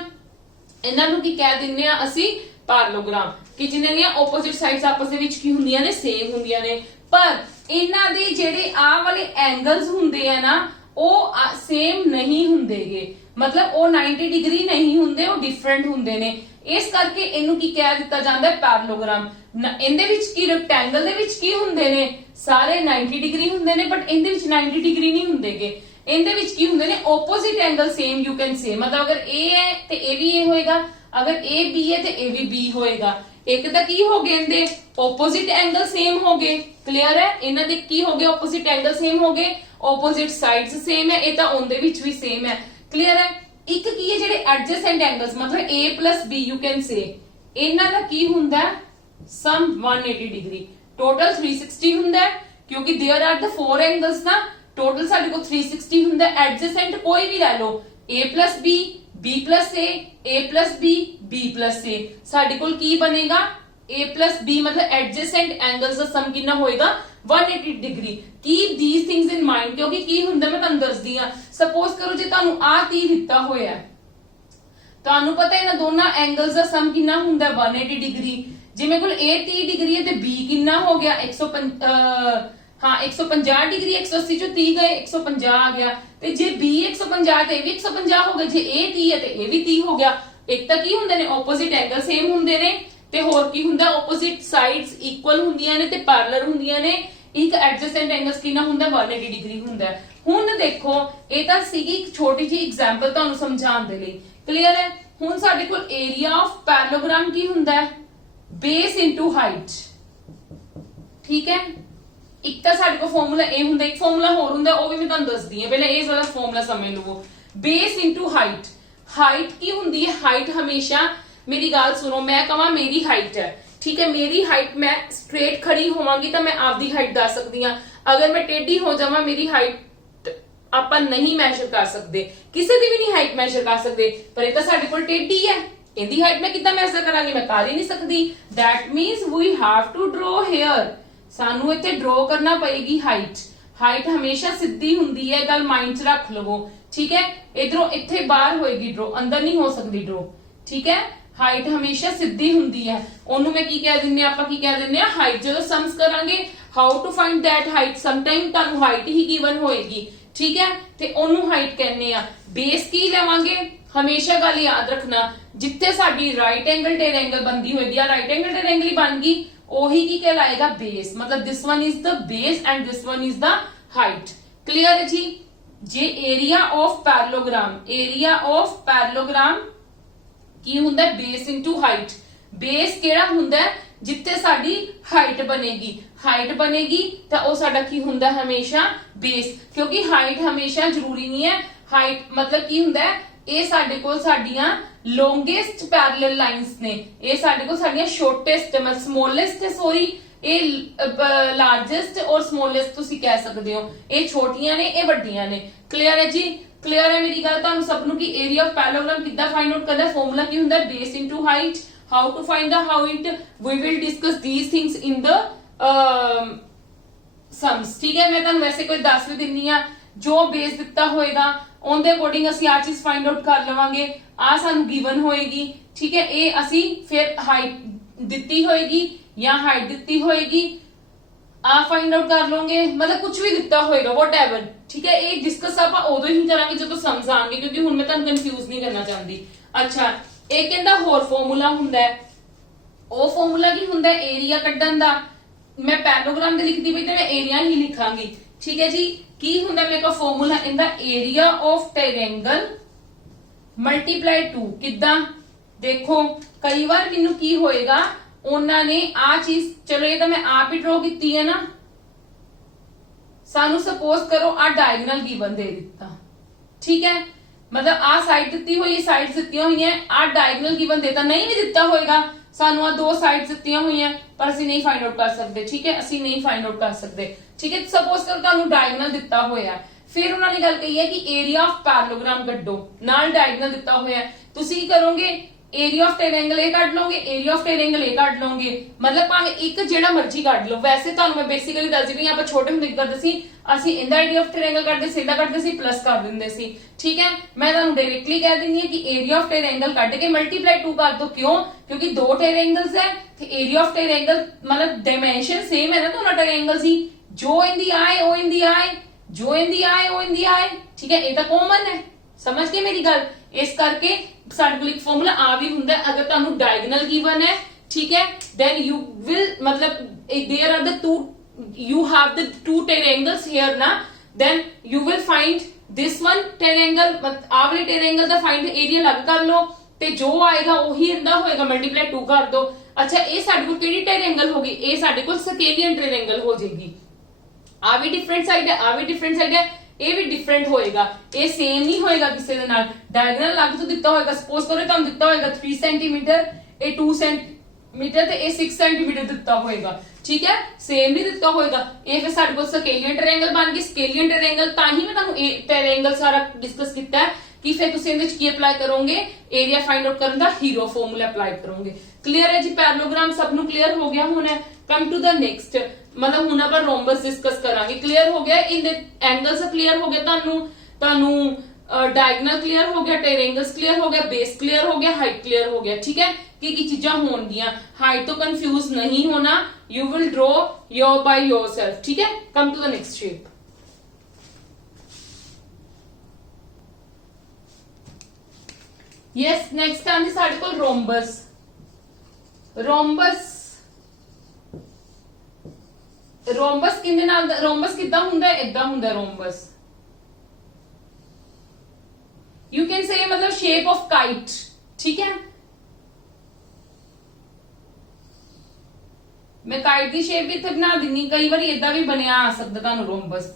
इन्हां नूं की कह दिंदे आ ਅਸੀਂ पैरेललोग्राम कि जिन्हां ਦੀਆਂ ऑपोजिट साइड्स आपस ਦੇ ਵਿੱਚ ਕੀ ਹੁੰਦੀਆਂ ਨੇ ਸੇਮ ਹੁੰਦੀਆਂ ਨੇ ਪਰ ਇਹਨਾਂ ਦੇ ਜਿਹੜੇ ਆ ਵਾਲੇ एंगल्स ਹੁੰਦੇ ਆ ਨਾ ਉਹ सेम नहीं ਹੁੰਦੇਗੇ मतलब ਉਹ 90 डिग्री नहीं ਹੁੰਦੇ ਉਹ डिफरेंट ਹੁੰਦੇ ਨੇ ਇਸ ਕਰਕੇ ਇਹਨੂੰ ਕੀ ਕਹਿ ਦਿੱਤਾ ਜਾਂਦਾ ਹੈ ਪੈਰਲੋਗ੍ਰਾਮ ਇਹਦੇ ਵਿੱਚ ਕੀ ਰੈਕਟੈਂਗਲ ਦੇ ਵਿੱਚ ਕੀ ਹੁੰਦੇ ਨੇ ਸਾਰੇ 90 डिग्री ਹੁੰਦੇ ਨੇ ਬਟ ਇਹਦੇ ਵਿੱਚ 90 डिग्री नहीं ਹੁੰਦੇਗੇ ਇਹਦੇ ਵਿੱਚ ਕੀ ਹੁੰਦੇ ਨੇ opposite angle same you can say मतलब अगर A है ਤੇ A भी A ਹੋਏਗਾ अगर A B है ਤੇ A भी B ਹੋਏਗਾ ਇੱਕ ਤਾਂ ਕੀ ਹੋ ਗਏ ਇਹਦੇ opposite angle same ਹੋ ਗਏ ਕਲੀਅਰ ਹੈ ਇਹਨਾਂ ਦੇ ਕੀ ਹੋ ਗਏ opposite angle same ਹੋ ਗਏ opposite sides same है ਇਹ ਤਾਂ ਉਹਦੇ ਵਿੱਚ ਵੀ same है क्लियर है ਇੱਕ ਕੀ ਹੈ ਜਿਹੜੇ adjacent angles मतलब A plus B you can say ਇਹਨਾਂ ਦਾ ਕੀ ਹੁੰਦਾ sum 180 डिग्री total 360 ਹੁੰਦਾ क्योंकि there are the four angles ना total ਸਾਡੇ ਕੋਲ 360 ਹੁੰਦਾ adjacent ਕੋਈ ਵੀ ਲੈ ਲਓ A plus B B plus A A plus B B plus A ਸਾਡੇ ਕੋਲ ਕੀ ਬਣੇਗਾ A plus B मतलब adjacent angles ਦਾ sum ਕਿੰਨਾ ਹੋਏਗਾ 180 degree keep these things in mind क्योंकि की ਹੁੰਦਾ मैं ਤੁਹਾਨੂੰ ਦੱਸਦੀ ਆ ਸਪੋਜ਼ ਕਰੋ ਜੇ ਤੁਹਾਨੂੰ ਆ 30 ਦਿੱਤਾ ਹੋਇਆ ਤੁਹਾਨੂੰ ਪਤਾ ਇਹਨਾਂ ਦੋਨਾਂ ਐਂਗਲਸ ਦਾ ਸਮ ਕਿੰਨਾ ਹੁੰਦਾ 180 डिग्री ਜੇ ਮੇਰੇ ਕੋਲ A 30 डिग्री ਹੈ ਤੇ B ਕਿੰਨਾ ਹੋ ਗਿਆ 150 150 डिग्री 180 ਚੋਂ 30 ਗਏ 150 ਆ ਗਿਆ ਤੇ ਜੇ b 150 ਤੇ ਇਹ ਵੀ 150 ਹੋ ਗਿਆ, ਜੇ ਇਹ 30 ਹੈ ਤੇ ਇਹ ਵੀ 30 ਹੋ ਗਿਆ। ਇੱਕ ਤਾਂ ਕੀ ਹੁੰਦੇ ਨੇ ਆਪੋਜ਼ਿਟ ਐਂਗਲ ਸੇਮ ਹੁੰਦੇ ਨੇ, ਤੇ ਹੋਰ ਕੀ ਹੁੰਦਾ ਆਪੋਜ਼ਿਟ ਸਾਈਡਸ ਇਕੁਅਲ ਹੁੰਦੀਆਂ ਨੇ ਤੇ ਪੈਰਲਲ ਹੁੰਦੀਆਂ ਨੇ। ਇੱਕ ਐਡਜਸੈਂਟ ਐਂਗਲਸ ਕਿੰਨਾ ਹੁੰਦਾ 180 ਡਿਗਰੀ ਹੁੰਦਾ ਹੈ। ਹੁਣ ਦੇਖੋ ਇਹ ਤਾਂ ਸੀਗੀ ਇੱਕ ਛੋਟੀ ਜਿਹੀ ਐਗਜ਼ਾਮਪਲ ਤੁਹਾਨੂੰ ਸਮਝਾਉਣ ਦੇ ਲਈ, ਕਲੀਅਰ ਹੈ। ਹੁਣ ਸਾਡੇ ਕੋਲ ਏਰੀਆ ਆਫ ਪੈਰਲੋਗ੍ਰਾਮ ਕੀ ਹੁੰਦਾ ਹੈ ਬੇਸ ਇਨਟੂ ਹਾਈਟ, ਠੀਕ ਹੈ। ਇੱਕ ਤਾਂ ਸਾਡੇ ਕੋਲ ਫਾਰਮੂਲਾ ਇਹ ਹੁੰਦਾ, ਇੱਕ ਫਾਰਮੂਲਾ ਹੋਰ ਹੁੰਦਾ ਉਹ ਵੀ ਮੈਂ ਤੁਹਾਨੂੰ ਦੱਸਦੀ ਹਾਂ, ਪਹਿਲਾਂ ਇਹ ਵਾਲਾ ਫਾਰਮੂਲਾ ਸਮਝ ਲਵੋ। ਬੇਸ ਇਨਟੂ ਹਾਈਟ, ਹਾਈਟ ਕੀ ਹੁੰਦੀ ਹੈ, ਹਾਈਟ ਹਮੇਸ਼ਾ ਮੇਰੀ ਗੱਲ ਸੁਣੋ, ਮੈਂ ਕਹਾਂ ਮੇਰੀ ਹਾਈਟ ਹੈ, ਠੀਕ ਹੈ, ਮੇਰੀ ਹਾਈਟ ਮੈਂ ਸਟ੍ਰੇਟ ਖੜੀ ਹੋਵਾਂਗੀ ਤਾਂ ਮੈਂ ਆਪਦੀ ਹਾਈਟ ਦੱਸ ਸਕਦੀ ਹਾਂ। ਅਗਰ ਮੈਂ ਟੇਢੀ ਹੋ ਜਾਵਾਂ ਮੇਰੀ ਹਾਈਟ ਆਪਾਂ ਨਹੀਂ ਮੈਜ਼ਰ ਕਰ ਸਕਦੇ, ਕਿਸੇ ਦੀ ਵੀ ਨਹੀਂ ਹਾਈਟ ਮੈਜ਼ਰ ਕਰ ਸਕਦੇ। ਪਰ ਇਹ ਤਾਂ ਸਾਡੇ ਕੋਲ ਟੇਢੀ ਹੈ, ਇਹਦੀ ਹਾਈਟ ਮੈਂ ਕਿੱਦਾਂ ਮੈਜ਼ਰ ਕਰਾਂਗੀ, ਮੈਂ ਕਰ ਹੀ ਨਹੀਂ ਸਕਦੀ। That means we have to draw here, ਸਾਨੂੰ ਇੱਥੇ ਡਰਾ ਕਰਨਾ ਪਏਗੀ ਹਾਈਟ। ਹਾਈਟ ਹਮੇਸ਼ਾ ਸਿੱਧੀ ਹੁੰਦੀ ਹੈ, ਗੱਲ ਮਾਈਂਡ 'ਚ ਰੱਖ ਲਵੋ, ਠੀਕ ਹੈ। ਇਧਰੋਂ ਇੱਥੇ ਬਾਹਰ ਹੋਏਗੀ ਡਰਾ, ਅੰਦਰ ਨਹੀਂ ਹੋ ਸਕਦੀ ਡਰਾ, ਠੀਕ ਹੈ। ਹਾਈਟ ਹਮੇਸ਼ਾ ਸਿੱਧੀ ਹੁੰਦੀ ਹੈ, ਉਹਨੂੰ ਮੈਂ ਕੀ ਕਹਿ ਦਿੰਨੇ ਆ, ਆਪਾਂ ਕੀ ਕਹਿ ਦਿੰਨੇ ਆ ਹਾਈਟ। ਜਦੋਂ ਸਮਸ ਕਰਾਂਗੇ how to find that height, some time ਤੁਹਾਨੂੰ ਹਾਈਟ ਹੀ ਗਿਵਨ ਹੋਏਗੀ, ਠੀਕ ਹੈ, ਤੇ ਉਹਨੂੰ ਹਾਈਟ ਕਹਿੰਦੇ ਆ। ਬੇਸ ਕੀ ਲਵਾਂਗੇ, ਹਮੇਸ਼ਾ ਗੱਲ ਯਾਦ ਰੱਖਣਾ, ਜਿੱਥੇ ਸਾਡੀ ਰਾਈਟ ਐਂਗਲ ਟ੍ਰਾਇੰਗਲ ਬੰਦੀ ਹੋਏਗੀ ਆ ਰਾਈਟ ਐਂਗਲ ਟ੍ਰਾਇੰਗਲ ਹੀ ਬਣ ਗਈ, ਉਹੀ ਕੀ ਕਹਿਲਾਏਗਾ ਬੇਸ। ਮਤਲਬ this one is the base and this one is the height, clear ਹੈ ਜੀ। ਜੇ area of parallelogram, area of parallelogram ਕੀ ਹੁੰਦਾ ਬੇਸ ਇਨਟੂ ਹਾਈਟ। ਬੇਸ ਕਿਹੜਾ ਹੁੰਦਾ ਜਿੱਥੇ ਸਾਡੀ ਹਾਈਟ ਬਣੇਗੀ, ਹਾਈਟ ਬਣੇਗੀ ਤਾਂ ਉਹ ਸਾਡਾ ਕੀ ਹੁੰਦਾ ਹਮੇਸ਼ਾ ਬੇਸ, ਕਿਉਂਕਿ ਹਾਈਟ ਹਮੇਸ਼ਾ ਜ਼ਰੂਰੀ ਨਹੀਂ ਹੈ। ਹਾਈਟ ਮਤਲਬ ਕੀ ਹੁੰਦਾ ਇਹ ਸਾਡੇ ਕੋਲ ਸਾਡੀਆਂ ਲੌਂਗੇਸਟ ਪੈਰਲਲ ਲਾਈਨਸ ਨੇ, ਇਹ ਸਾਡੇ ਕੋਲ ਸਾਡੀਆਂ ਸ਼ੋਰਟੇਸਟ ਮਤਲਬ ਸਮੋਲੈਸਟ ਸੋਰੀ ਇਹ ਲਾਰਜੈਸਟ ਔਰ ਸਮੋਲੈਸਟ ਤੁਸੀਂ ਕਹਿ ਸਕਦੇ ਹੋ, ਇਹ ਛੋਟੀਆਂ ਨੇ ਇਹ ਵੱਡੀਆਂ ਨੇ। ਕਲੀਅਰ ਹੈ ਜੀ, ਕਲੀਅਰ ਹੈ ਮੇਰੀ ਗੱਲ ਤੁਹਾਨੂੰ ਸਭ ਨੂੰ ਕਿ ਏਰੀਆ ਆਫ ਪੈਰਲੋਗ੍ਰਾਮ ਕਿੱਦਾਂ ਫਾਈਂਡ ਆਊਟ ਕਰਨਾ, ਫਾਰਮੂਲਾ ਕੀ ਹੁੰਦਾ base into height. How to find the height, we will discuss these things in the sums, ਠੀਕ ਹੈ। ਮੈਂ ਤੁਹਾਨੂੰ ਵੈਸੇ ਕੋਈ ਦੱਸ ਵੀ ਦਿੰਨੀ ਆ, ਜੋ ਬੇਸ ਦਿੱਤਾ ਹੋਏਗਾ ਉਹਦੇ ਅਕੋਰਡਿੰਗ ਅਸੀਂ ਆ ਚੀਜ਼ ਫਾਈਂਡ ਆਊਟ ਕਰ ਲਵਾਂਗੇ। ਆ ਸਾਨੂੰ ਗਿਵਨ ਹੋਏਗੀ, ਠੀਕ ਹੈ, ਇਹ ਅਸੀਂ ਫਿਰ ਹਾਈਟ ਦਿੱਤੀ ਹੋਏਗੀ ਜਾਂ ਹਾਈਟ ਦਿੱਤੀ ਹੋਏਗੀ, ਆ ਫਾਈਂਡ ਆਊਟ ਕਰ ਲਵਾਂਗੇ, ਮਤਲਬ ਕੁਝ ਵੀ ਦਿੱਤਾ ਹੋਏਗਾ ਵਟਐਵਰ, ਠੀਕ ਹੈ। ਇਹ ਡਿਸਕਸ ਆਪਾਂ ਉਦੋਂ ਹੀ ਕਰਾਂਗੇ ਜਦੋਂ ਸਮਝ ਆਣਗੇ, ਕਿਉਂਕਿ ਹੁਣ ਮੈਂ ਤੁਹਾਨੂੰ ਕਨਫਿਊਜ਼ ਨਹੀਂ ਕਰਨਾ ਚਾਹੁੰਦੀ। ਅੱਛਾ, ਇਹ ਕਹਿੰਦਾ ਹੋਰ ਫਾਰਮੂਲਾ ਹੁੰਦਾ ਹੈ, ਉਹ ਫਾਰਮੂਲਾ ਕੀ ਹੁੰਦਾ ਏਰੀਆ ਕੱਢਣ ਦਾ। ਮੈਂ ਪੈਰਲੋਗ੍ਰਾਮ ਦੇ ਲਿਖਦੀ ਪਈ ਤੇ ਮੈਂ ਏਰੀਆ ਹੀ ਲਿਖਾਂਗੀ, ਠੀਕ ਹੈ ਜੀ। ਕੀ ਹੁੰਦਾ ਮੇਰੇ ਕੋਲ ਫਾਰਮੂਲਾ ਇਹਦਾ ਏਰੀਆ ਆਫ ਟ੍ਰਾਇੰਗਲ ਮਲਟੀਪਲਾਈ 2, ਕਿੱਦਾਂ ਦੇਖੋ ਕਈ ਵਾਰ ਮੈਨੂੰ ਕੀ ਹੋਏਗਾ ਉਹਨਾਂ ਨੇ ਆ ਚੀਜ਼, ਚਲੋ ਇਹ ਤਾਂ ਮੈਂ ਆਪ ਹੀ ਡਰਾ ਕੀਤੀ ਹੈ ਨਾ, ਸਾਨੂੰ ਸਪੋਜ਼ ਕਰੋ ਆ ਡਾਇਗਨਲ ਗਿਵਨ ਦੇ ਦਿੱਤਾ, ਠੀਕ ਹੈ, ਮਤਲਬ ਆ ਸਾਈਡ ਦਿੱਤੀ ਹੋਈ, ਸਾਈਡਸ ਦਿੱਤੀਆਂ ਹੋਈਆਂ, ਆ ਡਾਇਗਨਲ ਗਿਵਨ ਦੇਤਾ, ਨਹੀਂ ਵੀ ਦਿੱਤਾ ਹੋਏਗਾ ਸਾਨੂੰ ਆ ਦੋ ਸਾਈਡਸ ਦਿੱਤੀਆਂ ਹੋਈਆਂ ਪਰ ਅਸੀਂ ਨਹੀਂ ਫਾਈਂਡ ਆਊਟ ਕਰ ਸਕਦੇ, ਠੀਕ ਹੈ, ਅਸੀਂ ਨਹੀਂ ਫਾਈਂਡ ਆਊਟ ਕਰ ਸਕਦੇ, ਠੀਕ ਹੈ। ਸਪੋਜ਼ ਕਰੋ ਤੁਹਾਨੂੰ ਡਾਇਗਨਲ ਦਿੱਤਾ ਹੋਇਆ, ਫਿਰ ਉਹਨਾਂ ਨੇ ਗੱਲ ਕਹੀ ਹੈ ਕਿ ਏਰੀਆ ਆਫ ਪੈਰਲੋਗ੍ਰਾਮ ਕੱਢੋ, ਨਾਲ ਡਾਇਗਨਲ ਦਿੱਤਾ ਹੋਇਆ, ਤੁਸੀਂ ਕੀ ਕਰੋਗੇ ਏਰੀਆ ਆਫ ਟ੍ਰਾਇੰਗਲ ਇਹ ਕੱਢ ਲਓਗੇ, ਏਰੀਆ ਆਫ ਟ੍ਰਾਇੰਗਲ ਇਹ ਕੱਢ ਲਓਗੇ, ਮਤਲਬ ਭਾਵੇਂ ਇੱਕ ਜਿਹੜਾ ਮਰਜ਼ੀ ਕੱਢ ਲਓ। ਵੈਸੇ ਤੁਹਾਨੂੰ ਮੈਂ ਬੇਸਿਕਲੀ ਦੱਸਦੀ ਵੀ ਆਪਾਂ ਛੋਟੇ ਹੁੰਦੇ ਕਰਦੇ ਸੀ, ਅਸੀਂ ਇਹਦਾ ਏਰੀਆ ਆਫ ਟ੍ਰਾਇੰਗਲ ਕੱਢਦੇ ਸੀ, ਇਹਦਾ ਕੱਢਦੇ ਸੀ, ਪਲੱਸ ਕਰ ਦਿੰਦੇ ਸੀ, ਠੀਕ ਹੈ। ਮੈਂ ਤੁਹਾਨੂੰ ਡਾਇਰੈਕਟਲੀ ਕਹਿ ਦਿੰਦੀ ਹਾਂ ਕਿ ਏਰੀਆ ਆਫ ਟ੍ਰਾਇੰਗਲ ਕੱਢ ਕੇ ਮਲਟੀਪਲਾਈ 2 ਕਰ ਦੋ, ਕਿਉਂ, ਕਿਉਂਕਿ ਦੋ ਟ੍ਰਾਇੰਗਲਸ ਹੈ ਤੇ ਏਰੀਆ ਆਫ ਟ੍ਰਾਇੰਗਲ ਮਤਲਬ ਡਾਇਮੈਂਸ਼ਨ ਸੇਮ ਹੈ ਨਾ ਦੋਨਾਂ ਟ੍ਰਾਇੰਗਲਸ ਦੀ, ਜੋ ਇਨ ਦੀ ਆਈ ਉਹ ਇਨ ਦੀ ਆਈ, ਜੋ ਇਨ ਦੀ ਆਈ ਉਹ ਇਨ ਦੀ ਆਈ, ਠੀਕ ਹੈ, ਇਹ ਤਾਂ ਕਾਮਨ ਹੈ, ਸਮਝ ਗਏ ਮੇਰੀ ਗੱਲ। ਇਸ ਕਰਕੇ ਸਾਡੇ ਕੋਲ ਇੱਕ ਫਾਰਮੂਲਾ ਆ ਵੀ ਹੁੰਦਾ, ਅਗਰ ਤੁਹਾਨੂੰ ਡਾਇਗਨਲ ਗਿਵਨ ਹੈ, ਠੀਕ ਹੈ, then you will ਮਤਲਬ there are the two, you have the two triangles here na, then you will find this one triangle, ਆਹ ਵਾਲੇ triangle ਦਾ find area ਅਲੱਗ ਕਰ ਲਓ ਤੇ ਜੋ ਆਏਗਾ ਉਹੀ ਇਹਦਾ ਹੋਏਗਾ, ਮਲਟੀਪਲਾਈ 2 ਕਰ ਦੋ। ਅੱਛਾ, ਇਹ ਸਾਡੇ ਕੋਲ ਕਿਹੜੀ triangle ਹੋਗੀ, ਇਹ ਸਾਡੇ ਕੋਲ ਸਕੇਲੀਅਨ triangle ਹੋ ਜਾਏਗੀ। ਆ ਵੀ ਡਿਫਰੈਂਟ ਸਾਈਡ ਹੈ, ਆ ਵੀ ਡਿਫਰੈਂਟ ਸਾਈਡ ਹੈ, ਇਹ ਵੀ ਡਿਫਰੈਂਟ ਹੋਏਗਾ, ਇਹ ਸੇਮ ਨਹੀਂ ਹੋਏਗਾ ਕਿਸੇ ਦੇ ਨਾਲ। ਡਾਇਗਨਲ ਅਲੱਗ ਤੋਂ ਦਿੱਤਾ ਹੋਏਗਾ, ਸਪੋਜ਼ ਕਰੋ ਤੁਹਾਨੂੰ ਦਿੱਤਾ ਹੋਏਗਾ 3 ਸੈਂਟੀਮੀਟਰ, ਇਹ 2 ਸੈਂਟੀਮੀਟਰ ਤੇ ਇਹ 6 ਸੈਂਟੀਮੀਟਰ ਦਿੱਤਾ ਹੋਏਗਾ, ਠੀਕ ਹੈ, ਸੇਮ ਨਹੀਂ ਦਿੱਤਾ ਹੋਏਗਾ। ਇਹ ਫਿਰ ਸਾਡੇ ਕੋਲ ਸਕੇਲੀਅਨ ਟ੍ਰਾਇੰਗਲ ਬਣ ਗਈ। ਸਕੇਲੀਅਨ ਟ੍ਰਾਇੰਗਲ ਤਾਂ ਹੀ ਮੈਂ ਤੁਹਾਨੂੰ ਇਹ ਟ੍ਰਾਇੰਗਲ ਸਾਰਾ ਡਿਸਕਸ ਕੀਤਾ ਹੈ ਕਿ ਫਿਰ ਤੁਸੀਂ ਇਹਦੇ ਵਿੱਚ ਕੀ ਅਪਲਾਈ ਕਰੋਗੇ, ਏਰੀਆ ਫਾਈਂਡ ਆਊਟ ਕਰਨ ਦਾ ਹੀਰੋ ਫਾਰਮੂਲਾ ਅਪਲਾਈ ਕਰੋਗੇ। ਕਲੀਅਰ ਹੈ ਜੀ, ਪੈਰਲੋਗ੍ਰਾਮ ਸਭ ਨੂੰ ਕਲੀਅਰ ਹੋ ਗਿਆ ਹੁਣ। ਕਮ ਟੂ ਦ ਨੈਕਸਟ, ਮਤਲਬ ਹੁਣ ਆਪਾਂ ਰੋਮਬਸ ਡਿਸਕਸ ਕਰਾਂਗੇ। ਕਲੀਅਰ ਹੋ ਗਿਆ, ਇਨ ਦੇ ਐਂਗਲਸ ਕਲੀਅਰ ਹੋ ਗਿਆ ਤੁਹਾਨੂੰ ਡਾਇਗਨਲ ਕਲੀਅਰ ਹੋ ਗਿਆ, ਟ੍ਰਾਇੰਗਲਸ ਕਲੀਅਰ ਹੋ ਗਿਆ, ਬੇਸ ਕਲੀਅਰ ਹੋ ਗਿਆ, ਹਾਈਟ ਕਲੀਅਰ ਹੋ ਗਿਆ, ਠੀਕ ਹੈ। ਕੀ ਚੀਜ਼ਾਂ ਹੋਣਗੀਆਂ, ਹਾਈਟ ਤੋਂ ਕੰਫਿਊਜ਼ ਨਹੀਂ ਹੋਣਾ, ਯੂ ਵਿਲ ਡਰਾ ਬਾय योरसेल्फ, ठीक है। Come to the next shape. Yes next ਆਂਦੀ ਸਾਡੇ ਕੋਲ ਰੋਮਬਸ। ਰੋਮਬਸ ਰੋਮਬਸ ਕਿੰਨੇ ਨਾਲ, ਰੋਮਬਸ ਕਿੱਦਾਂ ਹੁੰਦਾ ਹੈ, ਇਦਾਂ ਹੁੰਦਾ ਰੋਮਬਸ। यू कैन से मतलब शेप ऑफ काइट, ठीक है। मैं काइट की शेप भी इतने बना दिनी, कई बार इदा भी बनया आ सकता तुहानू रोमबस,